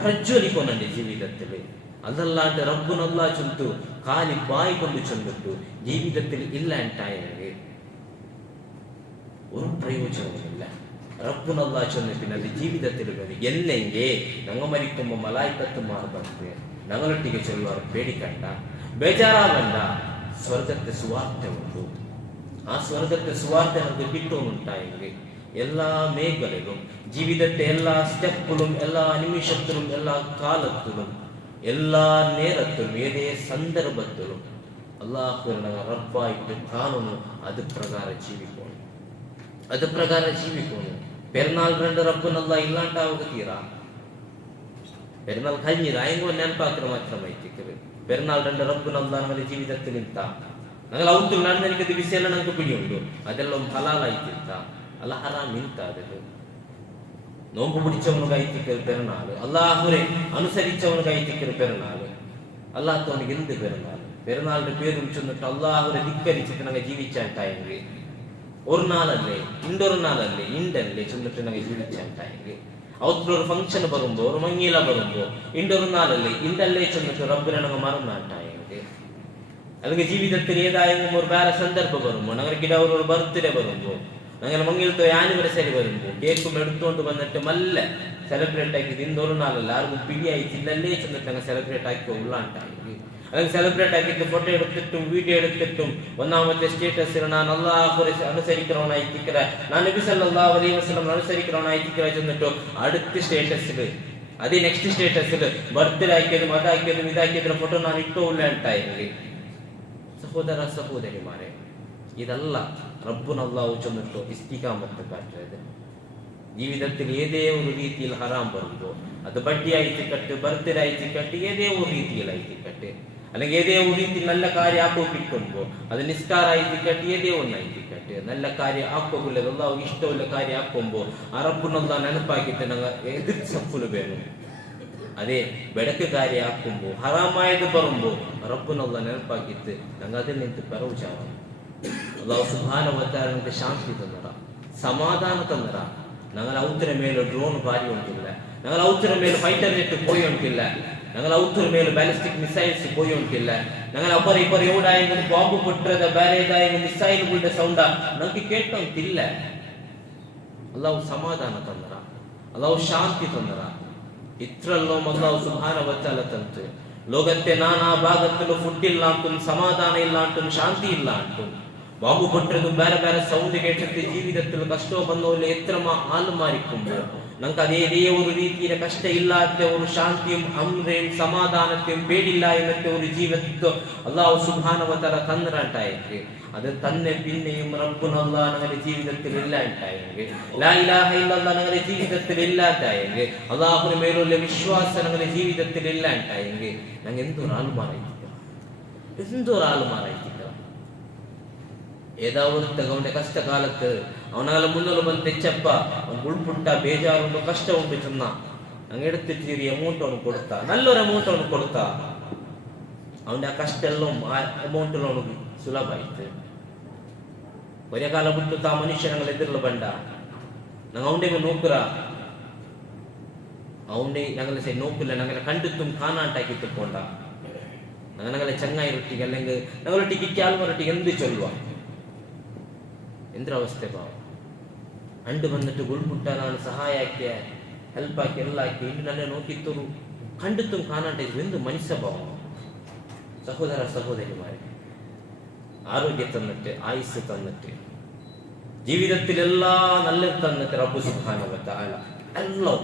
ಪ್ರಜ್ವಲಿಕೋ ನನ್ನ ಜೀವಿತದಲ್ಲಿ അതല്ലാണ്ട് റബ്ബുനല്ലാ ചൊല്ലിട്ടു കാലി ബായി കൊണ്ട് ചൊല്ലിട്ടു ജീവിതത്തിൽ ഇല്ല ഉണ്ടായെങ്കിൽ ഒരു പ്രയോജനവുമില്ല. റബ്ബുനല്ലാ ചൊല്ലിന പിന്നെ അത് ജീവിതത്തിൽ എല്ലെങ്കിൽ ഞങ്ങൾ മരിക്കുമ്പോൾ മലായിക്കത്തുമാർ ಬಂದ್ರೆ ഞങ്ങളൊಟ್ಟಿಗೆ ചൊല്ലുവാർ പേടിക്കണ്ട, ಬೇಜಾರಾಗണ്ട. ಸ್ವರ್ಗത്തെ ಸುವಾರ್ತೆ ಉಂಟು. ആ സ്വರ್ഗത്തെ സുവാർത്ത നമുക്ക് കിട്ടുന്നുണ്ടായെങ്കിൽ എല്ലാ മേഖലയിലും ജീവിതത്തെ എല്ലാ സ്റ്റെപ്പിലും എല്ലാ നിമിഷത്തിലും എല്ലാ കാലത്തിലും എല്ലാ നേരത്തിലും ഏതേ സന്ദർഭത്തിലും അള്ളാഹുവിനെ റബ്ബായിട്ട് കാണുന്നു. അത് പ്രകാരം ജീവിക്കുന്നു. പെരുന്നാൾ രണ്ട് റബ്ബിനല്ല ഇല്ലാണ്ടാവുക തീരാ. പെരുന്നാൾ കഴിഞ്ഞില്ല അയങ്കോ ನೆನಪಾಕ್ರೆ മാത്രമായിരിക്കും. പെരുന്നാൾ രണ്ട് റബ്ബിനല്ല നമ്മുടെ ജീവിതത്തിൽ ഇത്ത ഞങ്ങൾ ಔtul ನಾನು ನನಗೆ ದಿವಸ ಎಲ್ಲ ನನಗೆ പിടിയുണ്ട്. അതെല്ലാം ഹലാലായിട്ടില്ല, അല്ല ഹറാം ഇല്ല. അതെല്ലാം നോമ്പ് പിടിച്ചവനുകായിട്ടിക്കൽ പെരുന്നാൾ, അള്ളാഹുരെ അനുസരിച്ചവനുകായിട്ടിക്കൽ പെരുന്നാൾ, അല്ലാത്തവനിಗೆ എന്ത് പെരുന്നാൾ? പെരുന്നാളിന്റെ പേര് വിളിച്ചെന്നിട്ട് അള്ളാഹുരെ ധിക്കരിച്ചിട്ട് ഞങ്ങൾ ജീവിച്ചായിട്ടായെങ്കിൽ ഒരു നാളല്ലേ ഇണ്ടൊരു നാളല്ലേ ഇണ്ടല്ലേ ചെന്നിട്ട് ഞങ്ങൾ ജീവിച്ചായിട്ടായെങ്കിൽ അവത്തിലൊരു ഫംഗ്ഷൻ വരുമ്പോ ഒരു മങ്ങിയില വരുമ്പോ ഇണ്ടൊരു നാളല്ലേ ഇണ്ടല്ലേ ചെന്നിട്ട് റബ്ബിനെ ഞങ്ങൾ മറന്നായിട്ടായെങ്കിൽ അല്ലെങ്കിൽ ജീവിതത്തിൽ ഏതായെങ്കിലും ഒരു വേറെ സന്ദർഭം വരുമ്പോൾ ഞങ്ങൾക്കിടെ ഒരു ബർത്ത്ഡേ വരുമ്പോൾ ഞങ്ങൾ മങ്ങിലത്തെ ആനിവേഴ്സറി വരുമ്പോൾ കേക്കും എടുത്തുകൊണ്ട് വന്നിട്ട് മല്ല സെലിബ്രേറ്റ് ആക്കി ഇന്നൊരു നാളല്ല ആർക്കും പിടിയായിട്ടില്ലല്ലേ ചെന്നിട്ട് ഞങ്ങൾ സെലിബ്രേറ്റ് ആക്കി ഉള്ളാണ്ടായി. അല്ലെങ്കിൽ സെലിബ്രേറ്റ് ആക്കിയിട്ട് ഫോട്ടോ എടുത്തിട്ടും വീഡിയോ എടുത്തിട്ടും ഒന്നാമത്തെ സ്റ്റേറ്റസിൽ ನಾನು അല്ലാഹുവെ അനുസരിക്കണവനായിട്ടിക്കറ, ನಾನು നബി സല്ലല്ലാഹു അലൈഹി വസല്ലം അനുസരിക്കണവനായിട്ടിക്കറ ചെന്നിട്ടോ അടുത്ത സ്റ്റേറ്റസിൽ അതേ നെക്സ്റ്റ് സ്റ്റേറ്റസിൽ ബർത്ത്ഡേ ആക്കിയതും അതാക്കിയതും ഇതാക്കിയതിന്റെ ഫോട്ടോ ನಾನು ഇട്ടോ ഉള്ള ഉണ്ടായെങ്കിൽ സഹോദര സഹോദരിമാരെ, ഇതല്ല റബ്ബുനല്ലാഹു ചെന്നിട്ടോ ഇസ്തിഖാമത്ത് കാട്ടുന്നത്. ജീവിതത്തിൽ ഏതേ ഒരു രീതിയിൽ ഹറാം വരുമ്പോൾ അത് ബഡ്ഡിയായിട്ടിക്കട്ട് ബർത്ത്ഡേ ആയിട്ടിക്കട്ട് ഏതേ ഒരു രീതിയിലായിട്ടിക്കട്ട് അല്ലെങ്കിൽ ഏതേ ഒരു രീതിയിൽ നല്ല കാര്യം ആക്കോ കിട്ടുമ്പോൾ അത് നിസ്കാരായിട്ടിക്കട്ട് ഏതേ ഒന്നായിട്ടിക്കട്ട് നല്ല കാര്യം ആക്കോകില്ല അല്ലാഹു ഇഷ്ടമുള്ള കാര്യം ആക്കുമ്പോൾ ആ റബ്ബുനല്ലാഹ് ನೆನಪಾക്കിയിട്ട് ഞങ്ങൾ എതിർ സഫുല് വേണം. അതെ ಬೆಡക്ക് കാര്യം ആക്കുമ്പോൾ ഹറാമായത് പറയുമ്പോൾ റബ്ബുനല്ലാഹ് ನೆನಪಾക്കിയിട്ട് ഞങ്ങൾ അതിൽ നിന്ന് പിറവുചാവണം. അല്ലാഹു സുബ്ഹാനഹു വ തആല നമുക്ക് ശാന്തി തന്നറ, സമാധാന തന്നറ. ഞങ്ങൾ ഔത്തിന മേലെ ഡ്രോൺ ഭാരി ഉണ്ടില്ല, ഞങ്ങൾ ഔത്തിന മേലെ ഫൈറ്റർ ജെറ്റ് പോയി ഉണ്ടില്ല, ഞങ്ങൾ ഔത്തിന മേലെ ബാലിസ്റ്റിക് മിസൈൽസ് പോയി ഉണ്ടില്ല. ഞങ്ങൾ ಅಪ್ಪರ ಇಬ್ಬರು ಎವಡಾയെങ്കിലും ಬಾಂಬು പൊട്ടರದ ಬೇರೆದಾയെങ്കിലും മിസൈലുകളുടെ സൗണ്ട നമുക്ക് കേട്ടോന്നില്ല. അല്ലാഹു സമാധാന തന്നറ, അല്ലാഹു ശാന്തി തന്നറ. ഇത്രയെല്ലാം അല്ലാഹു സുബ്ഹാനഹു വ തആല ತಂತು. ലോകത്തെ നാനാ ഭാഗത്തിലും ഫുഡ് ಇಲ್ಲ ಅಂಟು, സമാധാന ಇಲ್ಲ ಅಂಟು, ശാന്തി ಇಲ್ಲ ಅಂಟು. ബാബു പൊട്ടതും വേറെ വേറെ സൗണ്ട് കേട്ടിട്ട് ജീവിതത്തിൽ കഷ്ടം വന്നോലെ എത്ര ആള് മാറിക്കുമ്പോൾ നമുക്ക് അതേതേ ഒരു രീതിയിലെ കഷ്ടം ഇല്ലാത്ത ഒരു ശാന്തിയും അമ്രയും സമാധാനത്തെയും പേടില്ല എന്നത്തെ ഒരു ജീവിതത്വം അല്ലാഹു സുബ്ഹാനഹു വ തആല തന്നിട്ടായെങ്കിൽ അത് തന്നെ പിന്നെയും റബ്ബുനല്ലാഹ് ഞങ്ങളുടെ ജീവിതത്തിൽ ഇല്ലാണ്ടായെങ്കിൽ, ലാ ഇലാഹ ഇല്ലല്ലാഹ് ഞങ്ങളുടെ ജീവിതത്തിൽ ഇല്ലാണ്ടായെങ്കിൽ, അല്ലാഹുവിന്റെ മേലുള്ള വിശ്വാസം ഞങ്ങളുടെ ജീവിതത്തിൽ ഇല്ലാണ്ടായെങ്കിൽ ഞങ്ങൾ എന്തൊരാൾ മാറായിട്ടില്ല. ഏതാ ഒരുത്തಗ ಅವನ ಕಷ್ಟಕಾಲത്ത് ಅವನಾಲ മുന്നോട്ട് ಬಂದು ತೆಚ್ಚಪ್ಪ ಅವ್ನು ಉಳ್ಪುಟ್ಟ ಬೇಜಾರುಂಟು ಕಷ್ಟ ಉಂಟು ಚೆನ್ನ ನಂಗೆ എടുത്തിട്ട് ಅಮೌಂಟ್ ಅವನು ಕೊಡ್ತಾ, നല്ലൊരു ಅಮೌಂಟ್ ಅವನು ಕೊಡ್ತಾ. അവന്റെ ആ കഷ്ട എല്ലാം ആ ಅಮೌಂಟ್ ಅವನಿಗೆ ಸುಲಭ ಆಯ್ತು. ഒരേ കാലം ಬಿಟ್ಟು ಆ ಮನುಷ್ಯ ഞങ്ങൾ ಎದುರಲು ಬಂಡ ನಂಗೆ ಅವನಿಗೆ ನೋಕುರ ಅವನೇ ഞങ്ങൾ നോക്കില്ല ഞങ്ങളെ കണ്ടിട്ടും കാണാണ്ടാക്കി പോണ്ട ഞങ്ങളെ ചങ്ങായി റൊട്ടിಗೆ അല്ലെങ്കിൽ ഞങ്ങളൊട്ടിക്ക് ക്യാൽമറൊട്ടിಗೆ എന്ത് ചൊല്ലുവാ ಎಂದ್ರವಸ್ಥೆ ಭಾವ ಅಂಡು ಬಂದಿಟ್ಟು ಗುಳ್ಬಿಟ್ಟ ನಾನು ಸಹಾಯ ಹಾಕಿ ಹೆಲ್ಪ್ ಹಾಕಿ ಎಲ್ಲ ಹಾಕಿ ಇಂಡು ನನ್ನೇ ನೋಕಿತ್ತರು ಕಂಡಿತ್ತು ಕಾಣಾಟ ಇದು ಎಂದು ಮನುಷ್ಯ ಭಾವ. സഹോദര സഹോദരിമാരെ, ആരോഗ്യ തന്നിട്ട് ആയുസ് തന്നിട്ട് ജീവിതത്തിലെല്ലാം നല്ലത് തന്നിട്ട് റബ്ബ് സുബ്ഹാനഹു വ തആല എല്ലാം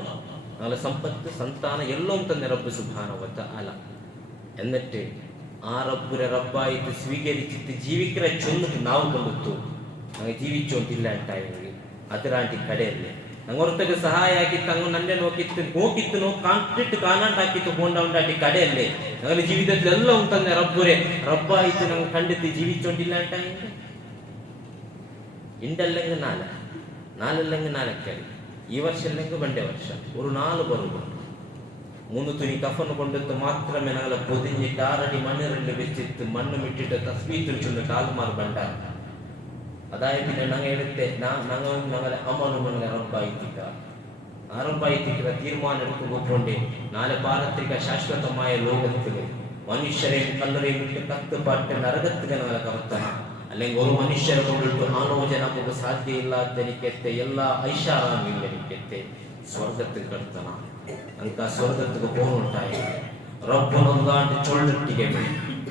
നല്ല സമ്പത്ത് സന്താന എല്ലാം തന്നെ റബ്ബ് സുബ്ഹാനഹു വ തആല. എന്നിട്ട് ആ റബ്ബിനെ റബ്ബായിട്ട് സ്വീകരിച്ചിട്ട് ജീവിക്കുന്ന ചൊന്നിട്ട് നാവ് കൊണ്ടെത്തു ഞങ്ങൾ ജീവിച്ചോണ്ടില്ല ഉണ്ടായെങ്കിൽ അതിരാണ്ടി കടയല്ലേ ഞങ്ങൊരുത്തക്ക് സഹായ ആക്കിയിട്ട് അങ്ങ് നന്നെ നോക്കിയിട്ട് കണ്ടിട്ട് കാണാണ്ടാക്കിയിട്ട് പോണ്ടാണ്ടി കടയല്ലേ. ഞങ്ങളുടെ ജീവിതത്തിൽ എല്ലാം തന്നെ റബ്ബുരെ റബ്ബായിട്ട് ഞങ്ങൾ കണ്ടിട്ട് ജീവിച്ചോണ്ടില്ല ഉണ്ടായെങ്കിൽ ഇണ്ടല്ലെങ്കിൽ നാലല്ലെങ്കിൽ നാലക്കറി ഈ വർഷം അല്ലെങ്കിൽ പണ്ടേ വർഷം ഒരു 4 ബറുകൊണ്ട് 3 തുണി കഫന് കൊണ്ടെത്ത് മാത്രമേ ഞങ്ങളെ പൊതിഞ്ഞിട്ട് 6 അടി മണ്ണിറിൽ വെച്ചിട്ട് മണ്ണും ഇട്ടിട്ട് തസ്ബീഹ് ചൊല്ലിട്ട് ആൾമാർ ബണ്ടാർ. അതായത് പിന്നെ ഞങ്ങളെ അമലും ഞങ്ങളെ റബ്ബായിത്തിക്കുക തീരുമാനം എടുക്കുമ്പോണ്ടേ നാളെ പാരത്രിക ശാശ്വതമായ ലോകത്തിൽ മനുഷ്യരെയും കല്ലറയും വിട്ട് കത്തുപാട്ട് നരകത്തിൽ ഞങ്ങളെ കവർത്തണം. അല്ലെങ്കിൽ ഒരു മനുഷ്യരെ കൊണ്ടിട്ട് ആലോചന നമുക്ക് സാധ്യമില്ലാത്ത എല്ലാ ഐഷാറാമില്ലെനിക്കത്തെ സ്വർഗത്തിൽ കടത്തണം. നമുക്ക് ആ സ്വർഗത്തിൽ പോകുന്നുണ്ടായി റബ്ബുനല്ലാണ്ട് ചൊല്ലിട്ടിಗೆ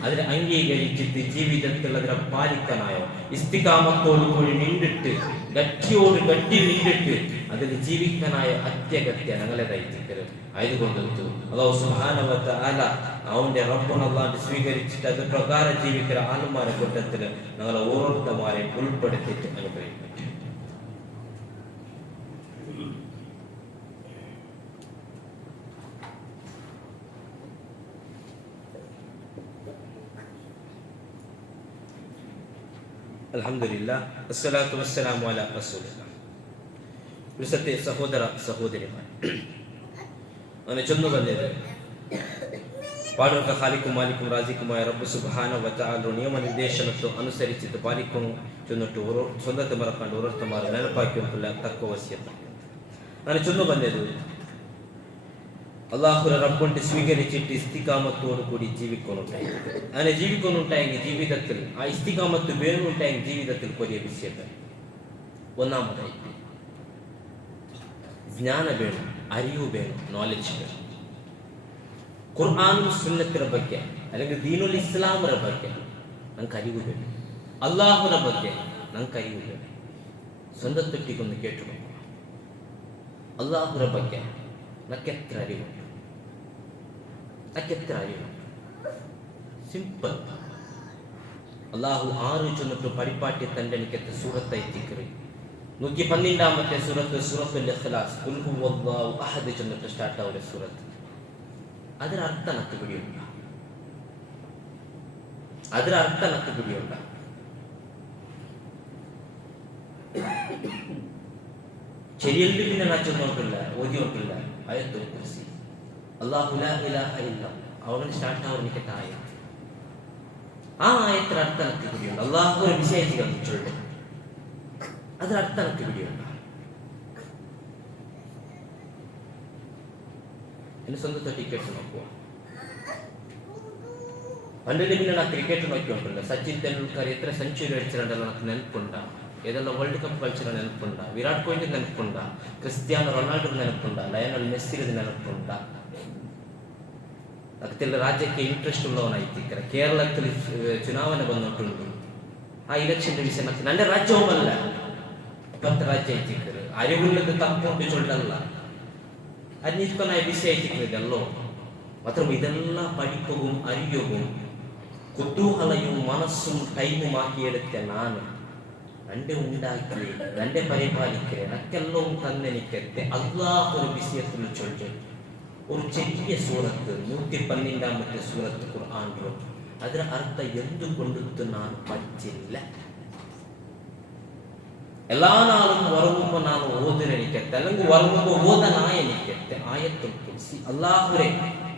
അതിനെ അംഗീകരിച്ചിട്ട് ജീവിതത്തിൽ അതിനെ പാലിക്കാനായോ ഇസ്തിഖാമത്തോടു കൂടി നിന്നിട്ട് ഗട്ടിയോട് ഗട്ടി നിന്നിട്ട് അതിൽ ജീവിക്കാനായ അത്യഗത്യ ഞങ്ങളേതായിത്തീർക്കരുത്. ആയതുകൊണ്ട് അല്ലാഹു സുബ്ഹാനഹു വ തആല അവന്റെ റബ്ബുനല്ലാണ്ട് സ്വീകരിച്ചിട്ട് അത് പ്രകാരം ജീവിക്കുന്ന ആളുമാരെ കൂട്ടത്തിൽ ഞങ്ങളെ ഓരോരുത്തമാരെ ഉൾപ്പെടുത്തിയിട്ട് അനുഗ്രഹിക്കും. അൽഹംദുലില്ലാഹ് വസ്സലാത്തു വസ്സലാമു അലാ റസൂലില്ലാഹ്. സത്യ സഹോദര സഹോദരിമാർ, അങ്ങനെ ചെന്നു ಬಂದಿದೆ ಪಾಡುವಂತ ಖಾಲಿಕುಂ ಮಾಲಿಕುಂ ರಾಜಿಕುമായ റബ്ബ് സുബ്ഹാനഹു വ തആല നിയമ നിർദ്ദേശനത്തെ അനുസരിച്ചിട്ട് പാലിക്കും ചെന്നിട്ട് ഓരോ സ്വന്തത്തെ മറക്കാണ്ട് ഓരോരുത്തമാർ ನೆನಪಾക്കിയുള്ള തക്വ വസിയത്ത്. അങ്ങനെ ചെന്നു ಬಂದಿದೆ അള്ളാഹുര റബ്ബുണ്ട് സ്വീകരിച്ചിട്ട് ഇസ്തിഖാമത്തോടു കൂടി ജീവിക്കുന്നുണ്ടായി. അങ്ങനെ ജീവിക്കുന്നുണ്ടായെങ്കിൽ ജീവിതത്തിൽ ആ ഇസ്തിഖാമത്ത് വേണുണ്ടായെങ്കിൽ ജീവിതത്തിൽ വലിയ വിഷയത്തെ ഒന്നാമതായി ಜ್ಞಾನ വേണം, അറിവ് വേണം, നോളജ് വേണം. ഖുർആനും സുന്നത്തിನ ಬಗ್ಗೆ അല്ലെങ്കിൽ ദീനുൽ ഇസ്ലാമിನ ಬಗ್ಗೆ ನಂಗೆ അറിവ് വേണം. അള്ളാഹുവിന്റെ ಬಗ್ಗೆ ನಂಗೆ അറിവ് വേണം. സ്വന്തത്തൊട്ടിക്കൊന്ന് കേട്ടു നോക്കുക. അള്ളാഹുവിന്റെ ಬಗ್ಗೆ നക്കെത്ര അറിവുണ്ട്, നക്കെത്ര അറിവുണ്ട്. സിമ്പിൾ. അള്ളാഹു 6 ചെന്നിട്ട് പരിപ്പാട്ടി തൻ്റെ എനിക്കത്തെ സൂറത്തായി 112 സൂറത്ത് സൂറത്തുൽ ഇഖ്ലാസ് ഖുൽ ഹുവല്ലാഹു അഹദ് ചെന്നിട്ട് സ്റ്റാർട്ട് ആവുന്ന സൂറത്ത്. ಅದರ ಅರ್ಥ ನಕ್ಕೆ ಬಿಡಿಯುಂಟ, ಅದರ ಅರ್ಥ ನಕ್ಕೆ ಬಿಡಿಯುಂಟ. ചെരിയലിൽ പിന്നെ നച്ചൊന്നുമില്ല, ഓതിയൊട്ടില്ല. ആയത്തുൽ കുർസി, അല്ലാഹു ലാ ഇലാഹ ഇല്ല, അവൻ സ്റ്റാർട്ട് ആവുന്ന എനിക്ക് ആയത്ത്. ആ ആയത്തിന് അർത്ഥ നക്ക് പിടിയുണ്ട്. അള്ളാഹുവിനെ വിശേഷിച്ച് കണ്ടിട്ടുണ്ട്, അതിന് അർത്ഥ നക്ക് പിടിയുണ്ട്. എന്നെ സ്വന്തത്തെ ടിക്കറ്റ് നോക്കുക. പണ്ടിന്റെ പിന്നെ ഞാൻ ക്രിക്കറ്റ് നോക്കിക്കൊണ്ടില്ല. സച്ചിൻ തെണ്ടുൽക്കർ എത്ര സെഞ്ചുറി അടിച്ചിട്ടുണ്ടല്ലോ എനിക്ക് ನೆನಪುಂಡ. ഏതെല്ലാം വേൾഡ് കപ്പ് കളിച്ചിട്ട് ನೆನಪುಂಡ. ವಿರಾಟ್ ಕೊಹ್ಲಿ ನೆನಪುಂಡ, ಕ್ರಿಸ್ಟಿಯಾನೋ ರೊನಾಲ್ಡೋ ನೆನಪುಂಡ, ಲಯನಲ್ ಮೆಸ್ಸಿ ನೆನಪುಂಡ. ಅದಕ್ಕೆಲ್ಲ ರಾಜ್ಯಕ್ಕೆ ಇಂಟ್ರೆಸ್ಟ್ ಉಳ್ಳವನಾಯ್ತಿಕ್ಕರೆ. ಕೇರಳത്തിൽ ಚುನಾವಣೆ ಬಂದುಂಟುಂಟು. ಆ ഇലക്ഷന്റെ വിഷയം ನನ್ನ ರಾಜ್ಯವಲ್ಲ, 10 ರಾಜ್ಯ ಐತಿಕ್ಕರೆ. അറിവുള്ളത് തപ്പുകൊണ്ട് ചൊല്ലല്ല, അന്വേഷിക്കാനായ വിഷയിച്ചിട്ടുണ്ടല്ലോ. മാത്രം ഇതെല്ലാം പഠിപ്പവും അറിയവും കുതൂഹലയും മനസ്സും ടൈമുമാക്കിയെടുത്ത ನಾನು നന്റെ ഉണ്ടാക്കി നന്റെ പരിപാലിക്കരെ നക്കെല്ലാം തന്നെനിക്കത്തെ അള്ളാഹ് ഒരു വിഷയത്തിൽ ചൊല്ലി ഒരു ചെറിയ സൂറത്ത് 112 സൂറത്ത് ഖുർആനിലും ಅದರ ಅರ್ಥ ಎಂದುಕೊಂಡಿದ್ದು ನಾನು പഠിച്ചില്ല. എല്ലാ നാളും ഉറങ്ങുമ്പോൾ ನಾನು ഓതിരനിക്കത്തെ അല്ലെങ്കിൽ ഉറങ്ങുമ്പോൾ ഓതനായനിക്കത്തെ ആയത്തുൽ കുർസി അള്ളാഹുരെ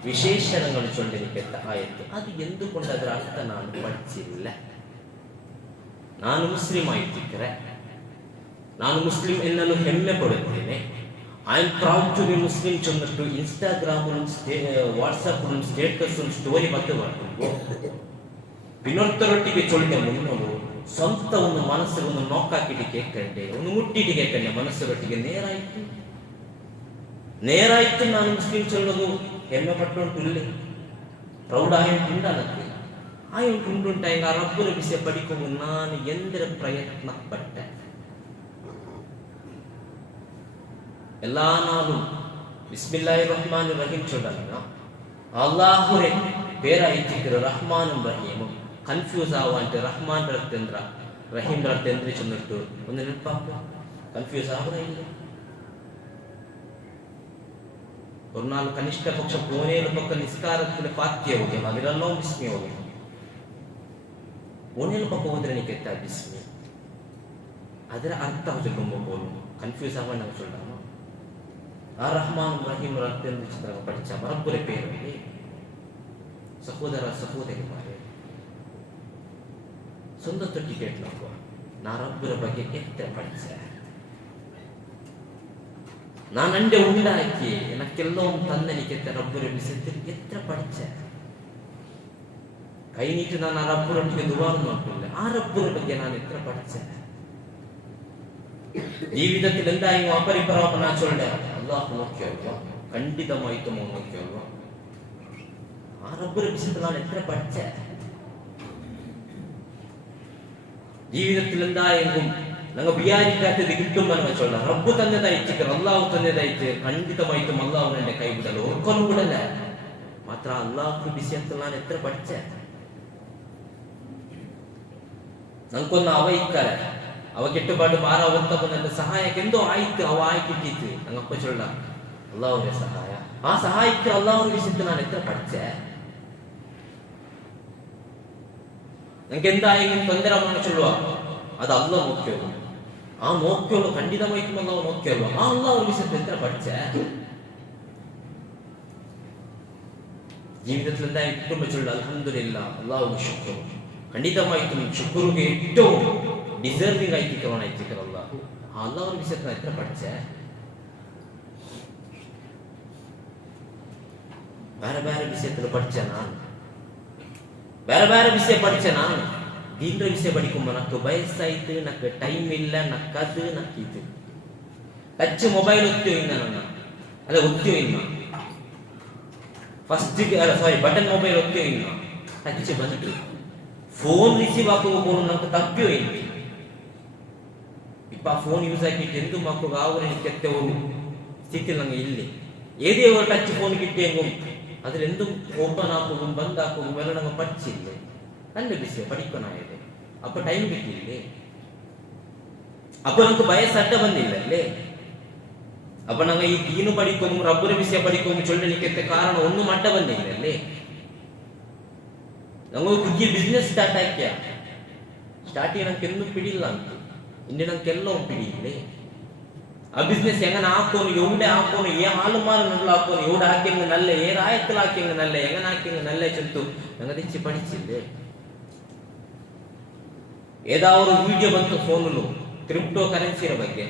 വിശേഷണങ്ങൾ ചൊല്ലിനിക്കത്തെ ആയത്ത്. അത് എന്തുകൊണ്ട് ಅದರ ಅರ್ಥ ನಾನು പഠിച്ചില്ല. ನಾನು ಮುಸ್ಲಿಂ ಆಯ್ತಿಕ್ಕರೆ, ನಾನು ಮುಸ್ಲಿಂ ಎನ್ನಲು ಹೆಮ್ಮೆ ಪಡುತ್ತೇನೆ. I am proud to be Muslim ಚೊಂದಿಟ್ಟು ಇನ್ಸ್ಟಾಗ್ರಾಮ್ ವಾಟ್ಸಪ್ ಸ್ಟೇಟಸ್ ಸ್ಟೋರಿ ಮತ್ತೆ ಮಾಡ್ಕೊಂಡು ಇನ್ನೊಂದರೊಟ್ಟಿಗೆ ಚೊಲ್ಲಿಗೆ ಮುನ್ನೋಡು ಸ್ವಂತ ಒಂದು ಮನಸ್ಸಿಗೆ ಒಂದು ನೋಕಾಕಿಟ್ಟು ಕೇಳ್ಕಂಡೆ, ಒಂದು ಮುಟ್ಟಿಟ್ಟು ಕೇಳ್ಕಂಡೆ ಮನಸ್ಸರೊಟ್ಟಿಗೆ ನೇರಾಯ್ತು. ನಾನು ಮುಸ್ಲಿಂ ಚೊಲ್ಲೋದು ಹೆಮ್ಮೆ ಪಟ್ಟುಂಟು, ಪ್ರೌಡ್ ಆಯುಂಟುಂಡ ನನಗೆ ആയുണ്ടുണ്ടായി. ആ റബ്ബിനെ വിഷയം പഠിക്കുമ്പോൾ ഞാൻ എന്തൊരു പ്രയത്നപ്പെട്ട. എല്ലാ നാളും ബിസ്മില്ലാഹിർ റഹ്മാനിർ റഹീം ചൊല്ലുക. അല്ലാഹുവേ പേരായിട്ടിരിക്കുന്ന റഹ്മാനും റഹീമും കൺഫ്യൂസ് ആവാണ്ട് റഹ്മാന്റെ അർത്ഥം എന്താ റഹീമിന്റെ അർത്ഥം എന്തിനു ചെന്നിട്ട് ഒന്ന് ನೆನಪಾക്കുക. കൺഫ്യൂസ് ആവുന്നില്ല. ഒരു നാൾ കനിഷ്ഠ പക്ഷം പൂനേൽ പക്ക നിസ്കാരത്തിന് ഫാത്തിഹ ഓതിയണം, അതിലെല്ലാം ബിസ്മി ഓതിയണം. പൂനേൽ പക്ക ഓതിരനിക്കെത്താ ബിസ്മി. ಅದರ ಅರ್ಥ ಚೊಲ್ಲುമ്പോൾ ಕನ್ಫ್ಯೂಸ್ ಆಗ ನಾವು ಚೊಲ್ಲೋಣ. ಆ ರಹಮಾನ್ ರಹೀಮ್ ಅಂತ ಚಿತ್ರ ಪಡಿಚ ರಬ್ಬರ ಪೇರಲ್ಲಿ ಸಹೋದರ ಸಹೋದರಿಮಾರೆ സ്വന്തത്തെ ടിക്കറ്റ് നോക്കുക ഞാൻ റബ്ബിന്റെ ಬಗ್ಗೆ എത്ര പഠിച്ച ഞാൻ എന്റെ ഉണ്ടാക്കി എനക്കെല്ലാം തന്നെനിക്ക് റബ്ബിന്റെ വിഷയത്തിൽ എത്ര പഠിച്ച കൈനീട്ട് ഞാൻ ആ റബ്ബിനൊട്ടിಗೆ ദുആ നോക്കില്ല ആ റബ്ബിന്റെ ಬಗ್ಗೆ ഞാൻ എത്ര പഠിച്ച ജീവിതത്തിൽ എന്തായും അപരിപ്രാപന ചൊല്ലെ അല്ലാഹു നോക്കിയോ ഖണ്ഡിതമായിട്ടും നോക്കിയോ ആ റബ്ബിന്റെ വിഷയത്തിൽ ഞാൻ എത്ര പഠിച്ച ജീവിതത്തിൽ എന്തായെങ്കിലും ഞങ്ങൾ വിചാരിക്കാത്തത് കിട്ടുമെന്ന് വെച്ചോളാം റബ്ബ് തന്നതായിട്ട് അള്ളാഹു തന്നതായിട്ട് ഖണ്ഡിതമായിട്ടും അള്ളാഹു എന്റെ കൈവിടല ഒരിക്കലും വിടല മാത്ര അള്ളാഹു വിഷയത്തിൽ ഞാൻ എത്ര പഠിച്ച ഞങ്ങൾക്കൊന്ന് അവയിക്കാല അവ കെട്ടുപാട് മാറാ ഓർത്തപ്പോ സഹായಕ್ಕೆ എന്തോ ആയിട്ട് അവ ആയിക്കിട്ടിട്ട് ഞങ്ങൾപ്പ ചൊല്ലാം അള്ളാഹുവിന്റെ സഹായ ആ സഹായിക്ക് അള്ളാഹുവിന്റെ വിഷയത്തിൽ ഞാൻ എത്ര പഠിച്ച ഞങ്ങൾക്ക് എന്തായെങ്കിലും ತೊಂದರೆಯನ್ನು ചൊല്ലുക അത് അള്ളാഹ് നോക്കിയോളൂ ആ നോക്കിയോളൂ ഖണ്ഡിതമായിട്ടും അള്ളാഹു നോക്കിയോളൂ ആ അള്ളാഹു വിഷയത്തിൽ എത്ര പഠിച്ച ജീവിതത്തിൽ എന്തായാലും കിട്ടുമ്പോൾ ചൊല്ലുക അൽഹംദുലില്ലാഹ് അള്ളാഹു ശുക്ർ ഖണ്ഡിതമായിട്ടും ശുക്റുಗೆ ഏറ്റവും ഡിസേർവിംഗ് ആയിട്ടിരിക്കണമായിരിക്കും അള്ളാഹു ആ അള്ളാഹു വിഷയത്തിൽ എത്ര പഠിച്ച വേറെ വേറെ വിഷയത്തിൽ പഠിച്ച ഞാൻ ಬೇರೆ ಬೇರೆ ವಿಷಯ ಪಡಿಚೆ ನಾನು ದೀನ್ರ ವಿಷಯ ಪಡಿಕೊಂಬ ನಕ್ಕು ವಯಸ್ಸಾಯ್ತು ನಕ್ಕು ಟೈಮ್ ಇಲ್ಲ ನಕ್ಕದು ನಕ್ಕಿದ್ದು ಟಚ್ ಮೊಬೈಲ್ ಒತ್ತಿಯೋ ಇನ್ನ ನನ್ನ ಅಲ್ಲ ಒತ್ತಿಯೋ ಇನ್ನ ಫಸ್ಟಿಗೆ ಅಲ್ಲ ಸಾರಿ ಬಟನ್ ಮೊಬೈಲ್ ಒತ್ತಿಯೋ ಇನ್ನ ಟಚ್ ಬಂತು ಫೋನ್ ರಿಸೀವ್ ಹಾಕೋದು ನಮ್ಗೆ ತಪ್ಪಿಯೋ ಇನ್ನು ಇಪ್ಪ ಫೋನ್ ಯೂಸ್ ಆಕಿಟ್ಟು ಎಂದು ಮಕ್ಕಳು ಆವರಣ ಕೆತ್ತವರು ಸ್ಥಿತಿ ನಂಗೆ ಇಲ್ಲಿ ഏതേ ഒരു ടച്ച് ഫോൺ കിട്ടിയെങ്കും അതിലെന്തും ഓപ്പൺ ആക്കുകയും ബന്ധാക്കുകയും എല്ലാം ഞങ്ങൾ പഠിച്ചില്ലേ നല്ല വിഷയം പഠിക്കണായത് അപ്പൊ ടൈം കിട്ടിയില്ലേ അപ്പൊ നമുക്ക് വയസ്സട്ട ಬಂದಿಲ್ಲല്ലേ അപ്പൊ ഞങ്ങൾ ഈ ദീനു പഠിക്കും റബ്ബിന്റെ വിഷയം പഠിക്കും ചൊല്ലണിക്കത്തെ കാരണം ഒന്നും അട്ട ಬಂದಿಲ್ಲല്ലേ ഞങ്ങൾ പുതിയ ബിസിനസ് സ്റ്റാർട്ട് ആക്കിയ സ്റ്റാർട്ട് ചെയ്യാൻ നമുക്ക് എന്നും പിടിയില്ല ഇന്ന് ഞങ്ങൾക്ക് എല്ലാം പിടിയില്ലേ ആ ബിസിനസ് എങ്ങനെ ആക്കോന്ന് എവിടെ ആക്കോന്ന് ആളുമാരെന്നുള്ള ആക്കോന്ന് എവിടെ ആക്കിയെങ്കിൽ നല്ല ഏതായത്തിലാക്കിയെങ്കിൽ നല്ല എങ്ങനെ ആക്കിയെങ്കിൽ നല്ല ചെത്തു ഞങ്ങൾ തിരിച്ച് പഠിച്ചില്ലേ ഏതാ ഒരു വീഡിയോ ಬಂತು ಫೋನಲ್ಲೂ ಕ್ರಿಪ್ಟೋ ಕರೆನ್ಸಿಯ ಬಗ್ಗೆ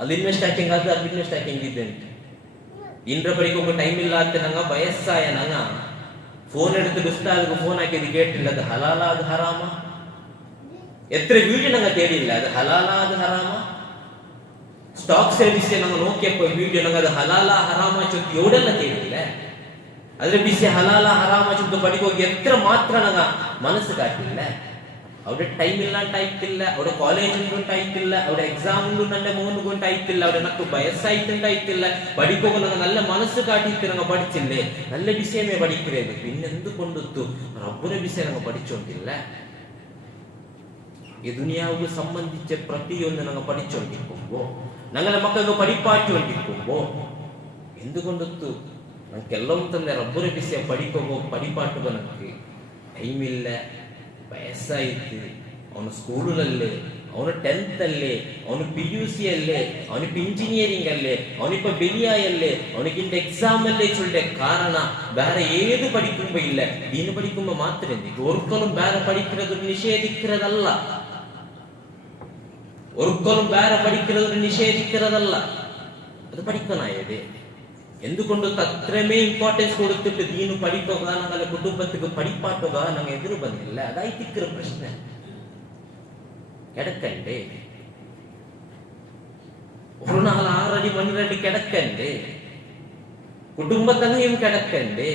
ಅದು ಇನ್ವೆಸ್ಟ್ ಹಾಕಿಂಗ್ ಅದು ಇನ್ವೆಸ್ಟ್ ಹಾಕಿಂಗ್ ಇದೆ ഇന്ദ്ര പഠിക്കുമ്പോ ടൈം ഇല്ലാത്ത ഞങ്ങൾ വയസ്സായ ഞങ്ങൾ ഫോൺ എടുത്ത് ഉസ്താദിക്ക് ഫോൺ ആക്കിയത് കേട്ടില്ല അത് ഹലാല അത് ഹറാമ എത്ര വീഡിയോ ഞങ്ങൾ തേടിയില്ല അത് ഹലാല അത് ഹറാമ ಸ್ಟಾಕ್ಸ್ ವಿಷಯ ನಾವು ನೋಕಿಯಪ್ಪ ವಿಡಿಯೋ ನಂಗೆ ಅದು ಹಲಾಲ ಹರಾಮ ಚೊತ್ತು ಎವಡೆಲ್ಲ ತೇಡಿಲ್ಲ ಅದ್ರ ವಿಷಯ ಹಲಾಲ ಹರಾಮ ಚೊತ್ತು ಪಡಿಕೋಗಿ ಎತ್ರ ಮಾತ್ರ ನಂಗೆ ಮನಸ್ಸು ಕಾಟಿಲ್ಲ അവിടെ ടൈം ഇല്ലാണ്ടായിട്ടില്ല അവിടെ കോളേജ് ഉണ്ടായിട്ടില്ല അവിടെ എക്സാം ഉണ്ടെ മോനുകൊണ്ട് ഉണ്ടായിട്ടില്ല അവിടെ നക്ക് വയസ്സായിട്ടുണ്ടായിട്ടില്ല പഠിക്കുമ്പോൾ ഞങ്ങൾ നല്ല മനസ്സ് കാട്ടിയിട്ട് ഞങ്ങൾ പഠിച്ചില്ലേ നല്ല വിഷയമേ പഠിക്കുന്നത് പിന്നെ എന്തുകൊണ്ടു റബ്ബിന്റെ വിഷയം ഞങ്ങൾ പഠിച്ചോണ്ടില്ല ഈ ദുനിയാവുക്ക് സംബന്ധിച്ച പ്രതിയൊന്ന് ഞങ്ങൾ പഠിച്ചോണ്ടിരിക്കുമ്പോ ഞങ്ങളുടെ മക്കൾക്ക് പഠിപ്പാറ്റുകൊണ്ടിരിക്കുമ്പോ എന്തുകൊണ്ടു ഞങ്ങൾക്കെല്ലാം തന്നെ റബ്ബിന്റെ വിഷയം പഠിക്കുമ്പോ പഠിപ്പാട്ടുക നമുക്ക് ടൈമില്ല വയസ്സായിട്ട് ಅವನು ಸ್ಕೂಲಲ್ಲೇ ಅವನು 10th ಅಲ್ಲೇ ಅವನು PUC ಅಲ್ಲೇ ಅವನಿಗೆ ಇಂಜಿನಿಯರಿಂಗ್ ಅಲ್ಲೇ ಅವನಿಪ್ಪ ಬೆಲಿಯಾಯಲ್ಲೇ ಅವನಿಗಿಂತ ಎಕ್ಸಾಮ್ ಅಲ್ಲೇ ചൊല്ലെ കാരണ വേറെ ഏത് പഠിക്കുമ്പോ ഇല്ല ദീന് പഠിക്കുമ്പോ മാത്രമേ ഒരിക്കലും വേറെ പഠിക്കുന്നത് നിഷേധിക്കുന്നതല്ല ഒരിക്കലും വേറെ പഠിക്കുന്നത് നിഷേധിക്കുന്നതല്ല അത് പഠിക്കണായത് എന്തുകൊണ്ട് അത്രമേ ഇമ്പോർട്ടൻസ് കൊടുത്തിട്ട് ദീനു പഠിക്കുക ഞങ്ങളുടെ കുടുംബത്തിക്ക് പഠിപ്പാക്കുക ഞങ്ങൾ എതിര് ಬಂದಿಲ್ಲ അതായിട്ടിക്കற പ്രശ്നം കിടക്കണ്ടേ ഒരു നാൾ 6 അടി മണ്ണിരടി കിടക്കണ്ടേ കുടുംബത്തെയും കിടക്കണ്ടേ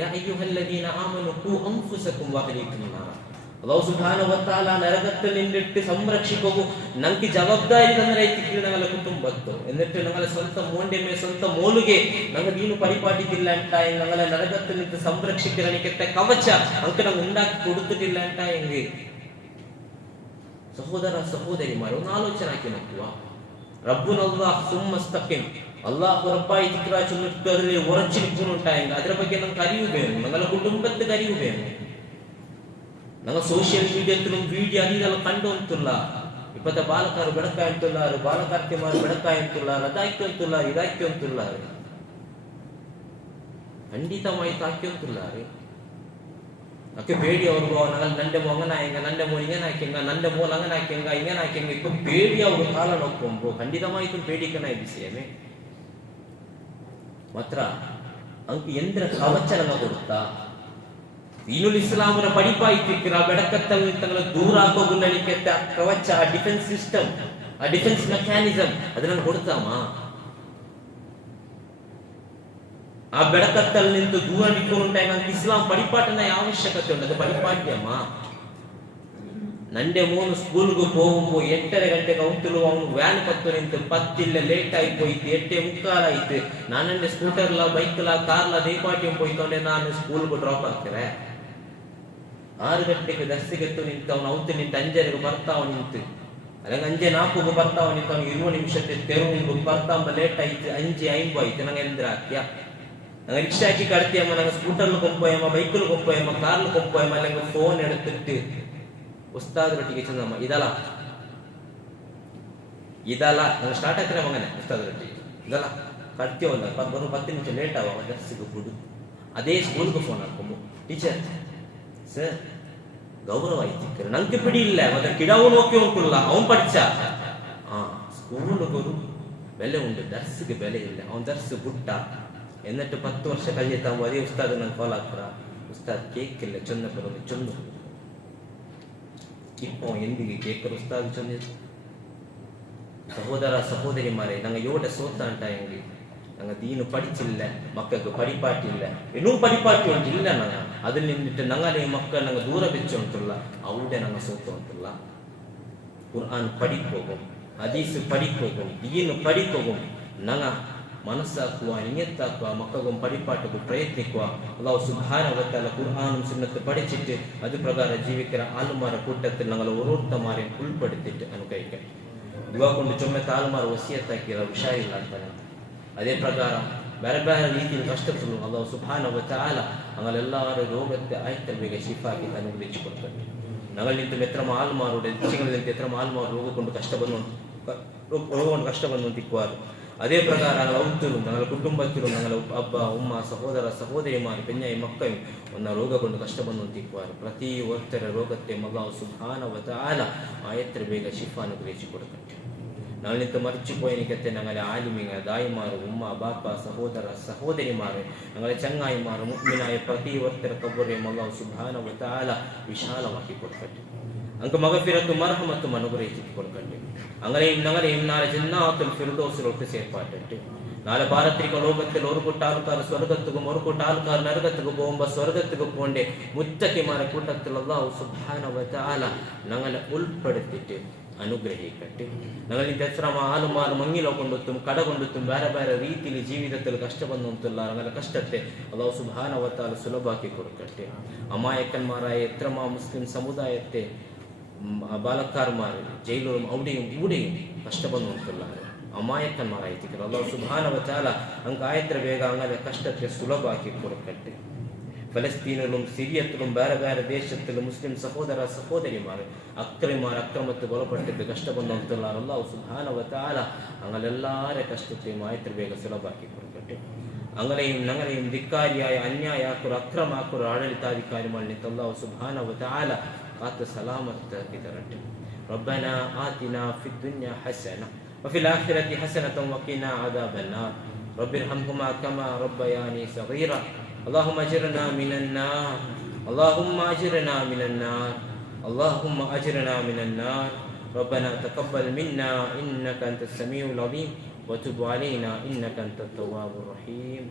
യാ അയ്യുഹല്ലദീന ആമനു ഖു അൻഫുസകും വഅഹ്ലീകും നാർ അല്ലാഹു സുബ്ഹാനഹു വ തആല നരകത്തിൽ നിന്നിട്ട് സംരക്ഷിക്കുക നമുക്ക് ജവാബ്ദാരി തന്നരೈತಿಕ್ಕೆ ഞങ്ങളുടെ കുടുംബത്തെ എന്നിട്ട് ഞങ്ങളുടെ സ്വന്തം മോന്റെ മേ സ്വന്തം മോളുಗೆ ഞങ്ങൾ ദീനു പരിപാടിക്കില്ല ಅಂತ ഞങ്ങളെ നരകത്തിൽ നിന്ന് സംരക്ഷിക്കണനിക്കത്തെ കവച നമുക്ക് നമ്മൾ ഉണ്ടാക്കി കൊടുത്തിട്ടില്ല ಅಂತ എങ്കിൽ സഹോദര സഹോദരിമാർ ഒന്ന് ആലോചന ആക്കി നോക്കുക റബ്ബുനല്ലാഹ് സുമ്മസ്തഖിം അല്ലാഹു റബ്ബായി തിക്ര ചൊല്ലിട്ട് അതിൽ ഉറച്ചിരിക്കുന്നുണ്ടായെങ്കിൽ ಅದರ ಬಗ್ಗೆ നമുക്ക് അറിവ് വേണം ഞങ്ങളുടെ കുടുംബത്തിന് അറിവ് വേണം ഞങ്ങൾ സോഷ്യൽ മീഡിയത്തിലും വീഡിയോ അതിലെല്ലാം കണ്ടു ಅಂತಿಲ್ಲ ಇಪ್ಪತ್ತ ಬಾಲಕರು ಬೆಳಕಾಯಿ ಅಂತುಲ್ಲಾರು, ಬಾಲಕಾರ್ತಿಮಾರು ಬೆಳಕಾಯಿ ಅಂತುಲ್ಲಾರು, ಅದಾಯ್ತು ಅಂತುಲ್ಲಾರು, ಇದಾಯ್ತು ಅಂತುಲ್ಲಾರು. ಖಂಡಿತವಾಯ್ತು ಹಾಕಿ ಅಂತುಲ್ಲಾರು. ಅಕ್ಕೆ ಬೇಡಿ ಅವ್ರಿಗೂ ನಂಡೆ ಮೋ ಅಂಗನಾಯಂಗ, ನಂಡೆ ಮೋ ಇಂಗನಾಯ್ಕೆಂಗ, ನಂಡೆ ಮೋಲ್ ಅಂಗನಾಯ್ಕೆಂಗ, ಇಂಗನಾಯ್ಕೆಂಗ ಇಪ್ಪ ಬೇಡಿ ಅವರು ಕಾಲ ನೋಕ್ಕೊಂಬು ಖಂಡಿತವಾಯ್ತು ಬೇಡಿಕನ ವಿಷയമേ ಮಾತ್ರ ಅಂಕು ಎಂದ್ರ ಕವಚನ ಕೊಡುತ್ತಾ ದೀನುಲ್ ಇಸ್ಲಾಮರ ಪಡಿಪಾಯ್ತಿಕ್ಕಿರ ಬೆಡಕತ್ತಲ್ಲಿ ತಗಳ ದೂರ ಆಗೋಗು ನಡಿಕೆತ್ತ ಕವಚ, ಆ ಡಿಫೆನ್ಸ್ ಸಿಸ್ಟಮ್, ಆ ಡಿಫೆನ್ಸ್ ಮೆಕ್ಯಾನಿಸಮ್ ಅದನ್ನ ಕೊಡ್ತಾಮ. ಆ ಬೆಡಕತ್ತಲ್ಲಿ ನಿಂತು ದೂರ ನಿಂತ್ಕೊಂಡಾಗ ಇಸ್ಲಾಂ ಪಡಿಪಾಟನ ಅವಶ್ಯಕತೆ ಉಂಟು. ಅದು ಪಡಿಪಾಟ್ಯಮ್ಮ. ನಂಡೆ ಮೂನು ಸ್ಕೂಲ್ಗೂ ಹೋಗುമ്പೋ 8:30 ಗಂಟೆಗೆ ಅವನು ಅವನು ವ್ಯಾನ್ ಪತ್ತು ನಿಂತು ಪತ್ತಿಲ್ಲ ಲೇಟ್ ಆಯ್ತು 8:45 ನಾನಂಡೆ ಸ್ಕೂಟರ್ಲ ಬೈಕ್ಲ ಕಾರ್ಲ ದೀಪಾಟಿ ಹೋಯ್ತೊಂಡೆ ನಾನು ಸ್ಕೂಲ್ಗೂ ಡ್ರಾಪ್ ಆಗ್ತಾರೆ. 6 ಗಂಟೆಗೆ ದರ್ಸಿಗೆತ್ತು ನಿಂತವನು ಅವತ್ತು ನಿಂತು 5:30 ಬರ್ತಾವ ನಿಂತು ಅಲ್ಲಂಗೆ 5:04 ಬರ್ತಾವ ನಿಂತು ಅವ್ನಿಗೆ 20 ನಿಮಿಷ ತೆರು ನಿಂತು ಬರ್ತಾವ ಲೇಟ್ ಆಯ್ತು 5:05 ನಂಗೆ ಎಂದ್ರ ಹಾಕ್ಯ ನಂಗೆ ರಿಕ್ಷಾ ಹಾಕಿ ಕಡ್ತೀಯಮ್ಮ, ನಂಗೆ ಸ್ಕೂಟರ್ಲು ಕೊಂಪೋಯಮ್ಮ, ಬೈಕ್ಲು ಕೊಂಪೋಯಮ್ಮ, ಕಾರ್ಲು ಕೊಂಪೋಯಮ್ಮ, ನಂಗೆ ಫೋನ್ ಎಡುತ್ತಿಟ್ಟು ಉಸ್ತಾದ್ರೊಟ್ಟಿಗೆ ಚಂದಮ್ಮ ಇದಲ್ಲ ನಂಗೆ ಸ್ಟಾರ್ಟ್ ಆಗ್ತಾರೆ ಮಗನೇ ಉಸ್ತಾದ್ರೊಟ್ಟಿಗೆ ಇದಲ್ಲ ಕಡ್ತೀವಲ್ಲ ಬರೋ 10 ನಿಮಿಷ ಲೇಟ್ ಆಗ ದರ್ಸಿಗೆ ಬಿಡು. ಅದೇ ಸ್ಕೂಲ್ಗೆ ಫೋನ್ ಹಾಕೊಂಬು, ಟೀಚರ್ ಸರ್ ಗೌರವ ಆಯ್ತಿಕ್ಕರು ನಂಗೆ ಪಿಡಿ ಇಲ್ಲ ಮತ್ತೆ ಕಿಡವು ನೋಕಿ ಉಂಟುಲ್ಲ ಅವನ್ ಪಡಿಚ ಸ್ಕೂಲ್ಗಳು ಬೆಲೆ ಉಂಟು, ದರ್ಸಿಗೆ ಬೆಲೆ ಇಲ್ಲ. ಅವನ್ ದರ್ಸು ಬುಟ್ಟ എന്നിട്ട് 10 ವರ್ಷ കഴിയത്താകുമ്പോ അതേ ഉസ്താദ് ನಂಗೆ ಕಾಲ್ ಆಗ್ತಾರ, ಉಸ್ತಾದ್ ಕೇಕ್ ಇಲ್ಲ ಚೊನ್ನ ಬರೋದು ಚೊನ್ನು ಇಪ್ಪೋ ಎಂದಿಗೆ ಕೇಕರು ಉಸ್ತಾದ್ ಚೊನ್ನ. ಸಹೋದರ ಸಹೋದರಿ ಮಾರೆ ನಂಗೆ ಯೋಡ ಸೋತ ಅಂಟ ಹೆಂಗೆ ನಂಗೆ ದೀನು ಪಡಿಚಿಲ್ಲ, ಮಕ್ಕಳಿಗೆ ಪಡಿಪಾಟಿಲ್ಲ, ಇನ್ನೂ ಪಡಿಪಾಟಿ ಉಂಟಿಲ್ಲ ನಂಗೆ ಅದನ್ನ ನಿಂದಿಟ್ಟು ನಂಗಲೇ ಮಕ್ಕಳು ನಂಗೆ ದೂರ ಬೆಚ್ಚ ಉಂಟಲ್ಲ ಅವಡೆ ನಂಗೆ ಸೋತ ಉಂಟಲ್ಲ. ಕುರ್ಆನ್ ಪಡಿಕೋಗು, ಹದೀಸ್ ಪಡಿಕೋಗು, ದೀನು ಪಡಿಕೋಗು, ನಂಗ ಮನಸ್ಸಾಕುವ ನಿಯತ್ತಾಕುವ ಮಕ್ಕಳು ಪಡಿಪಾಟಕ್ಕೂ ಪ್ರಯತ್ನಿಸುವ ಅಲ್ಲಾಹು ಸುಬ್ಹಾನಹು ವ ತಆಲ ഖുർആനും സുന്നത്ത് പഠിച്ചിട്ട് അത് പ്രകാരം ജീവിക്കുന്ന ആളുമാര കൂട്ടത്തിൽ ഞങ്ങൾ ഓരോരുത്തമാരെയും ഉൾപ്പെടുത്തിയിട്ട് അനുഗ്രഹിക്കട്ടെ. ദുആ കൊണ്ട് ചുമത്ത ആളുമാർ വസിയത്താക്കിയ വിഷയമില്ല ಅಂತಾನೆ. ಅದೇ ಪ್ರಕಾರ ಬೇರೆ ಬೇರೆ ರೀತಿಯಲ್ಲಿ ಕಷ್ಟಪಟ್ಟು ಅಲ್ಲಾಹು ಸುಬ್ಹಾನಹು ವ ತಆಲ ഞങ്ങളെല്ലാവരുടെ രോഗത്തെ ആയത്തിൽ ಬೇಗ ಶಿಫಾಕಿ അനുഗ്രഹിച്ചു കൊടുക്കട്ടെ. ഞങ്ങൾ നിಂತು എത്ര ആളുമാരുടെ ചിങ്ങലിಂತ എത്ര ആളുമാർ രോഗ കൊണ്ട് കഷ്ടപ്പെടുന്നു തിക്കുവാರು. ಅದೇ ಪ್ರಕಾರ ഞങ്ങൾ ಔತ್ತರು ഞങ്ങൾ ಕುಟುಂಬത്തിರು ഞങ്ങൾ ಅಬ್ಬ ಉಮ್ಮ ಸಹೋದರ ಸಹೋದರಿಮಾರು ಪೆഞ്ഞായി ಮಕ್ಕಳು ಒಂದು ರೋಗ കൊണ്ട് ಕಷ್ಟವನ್ನು ತಿಕ್ಕುವಾರು. ಪ್ರತಿ ಒತ್ತರ ರೋಗಕ್ಕೆ ಅಲ್ಲಾಹು ಸುಬ್ಹಾನಹು ವ ತಆല ಆಯತ್ರ ಬೇಗ ಶಿಫಾ ಅನುಗ್ರಹಿಸಿ ಕೊಡಕಟ್ಟೆ. ഞങ്ങൾ നിಂತು മരിച്ചുപോയനിക്കത്തെ ഞങ്ങളെ ആലിമിങ്ങ ദായിമാರು ഉമ്മ ബാപ്പ സഹോദര സഹോദരിമാರು ഞങ്ങളെ ചങ്ങായിമാರು മുഅ്മിനായ ಪ್ರತಿ ಒತ್ತರ ಕಬೂರೆ ಅಲ್ಲಾಹು ಸುಬ್ಹಾನಹು ವ ತಆಲ ವಿಶಾಲವಾಗಿ ಕೊಡಕಟ್ಟೆ. ಅಂಕ ಮಗಫಿರತ್ತು ಮರ್ಹಮತ್ತು ಅನುಗ್ರಹಿಸಿ ಕೊಡಕಟ್ಟೆ. അങ്ങനെയും ഞങ്ങളെയും നാളെ ജന്നാത്തുൽ ഫിർദൗസിലോട്ട് ചേർപ്പാട്ടിട്ട് നാളെ പാരത്രിക ലോകത്തിൽ ഒരു കൂട്ട ആൾക്കാർ സ്വർഗത്തുക്കും ഒരു കൂട്ട ആൾക്കാർ നരകത്തുക്ക് പോകുമ്പോ സ്വർഗത്തുക്ക് പോണ്ടേ മുത്തക്കിമാരെ കൂട്ടത്തിൽ അല്ലാഹു സുബ്ഹാനഹു വ തആല ഞങ്ങളെ ഉൾപ്പെടുത്തിയിട്ട് അനുഗ്രഹിക്കട്ടെ. ഞങ്ങളിൽ എത്ര ആളുമാർ മങ്ങിലോ കൊണ്ടെത്തും കട കൊണ്ടെത്തും വേറെ വേറെ രീതിയിൽ ജീവിതത്തിൽ കഷ്ടപ്പെടുന്നുല്ല അങ്ങനെ കഷ്ടത്തെ അല്ലാഹു സുബ്ഹാനഹു വ തആല സുലഭാക്കി കൊടുക്കട്ടെ. അമായക്കന്മാരായ എത്ര മുസ്ലിം സമുദായത്തെ ബാലക്കാർമാർ ജയിലും അവിടെയും ഇവിടെയും കഷ്ടപ്പെടുന്നുണ്ടല്ല അമായക്കന്മാരായിത്തിക്കರು അല്ലാഹു സുബ്ഹാനഹു വ തആല അങ്ങ് ആയത്ര ಬೇಗ അങ്ങനെ കഷ്ടത്തെ സുലഭാക്കി കൊടുക്കട്ടെ. ഫലസ്തീനിലും സിറിയത്തിലും വേറെ വേറെ ദേശത്തിലും മുസ്ലിം സഹോദര സഹോദരിമാർ അക്രമത്തിൽ കൊലപ്പെട്ടിട്ട് കഷ്ടപ്പെടുന്നുണ്ടല്ല അല്ലാഹു സുബ്ഹാനഹു വ തആല അങ്ങനെല്ലാരെ കഷ്ടത്തെയും ആയത്ര ಬೇಗ സുലഭാക്കി കൊടുക്കട്ടെ. അങ്ങനെയും ഞങ്ങളെയും ധിക്കാരിയായ അന്യായാക്കുറ അക്രമാക്കുറ ആಡಳಿತಾಧಿಕಾರಿമാരിൽ അല്ലാഹു സുബ്ഹാനഹു വ തആല قات سلامت كدرت. ربنا آتنا في الدنيا حسنة وفي الآخرة حسنة وقنا عذاب النار. رب ارحمهما كما ربياني صغيرا. اللهم أجرنا من النار، اللهم أجرنا من النار، اللهم أجرنا من النار. ربنا تقبل منا إنك أنت السميع العليم وتب علينا إنك أنت التواب الرحيم.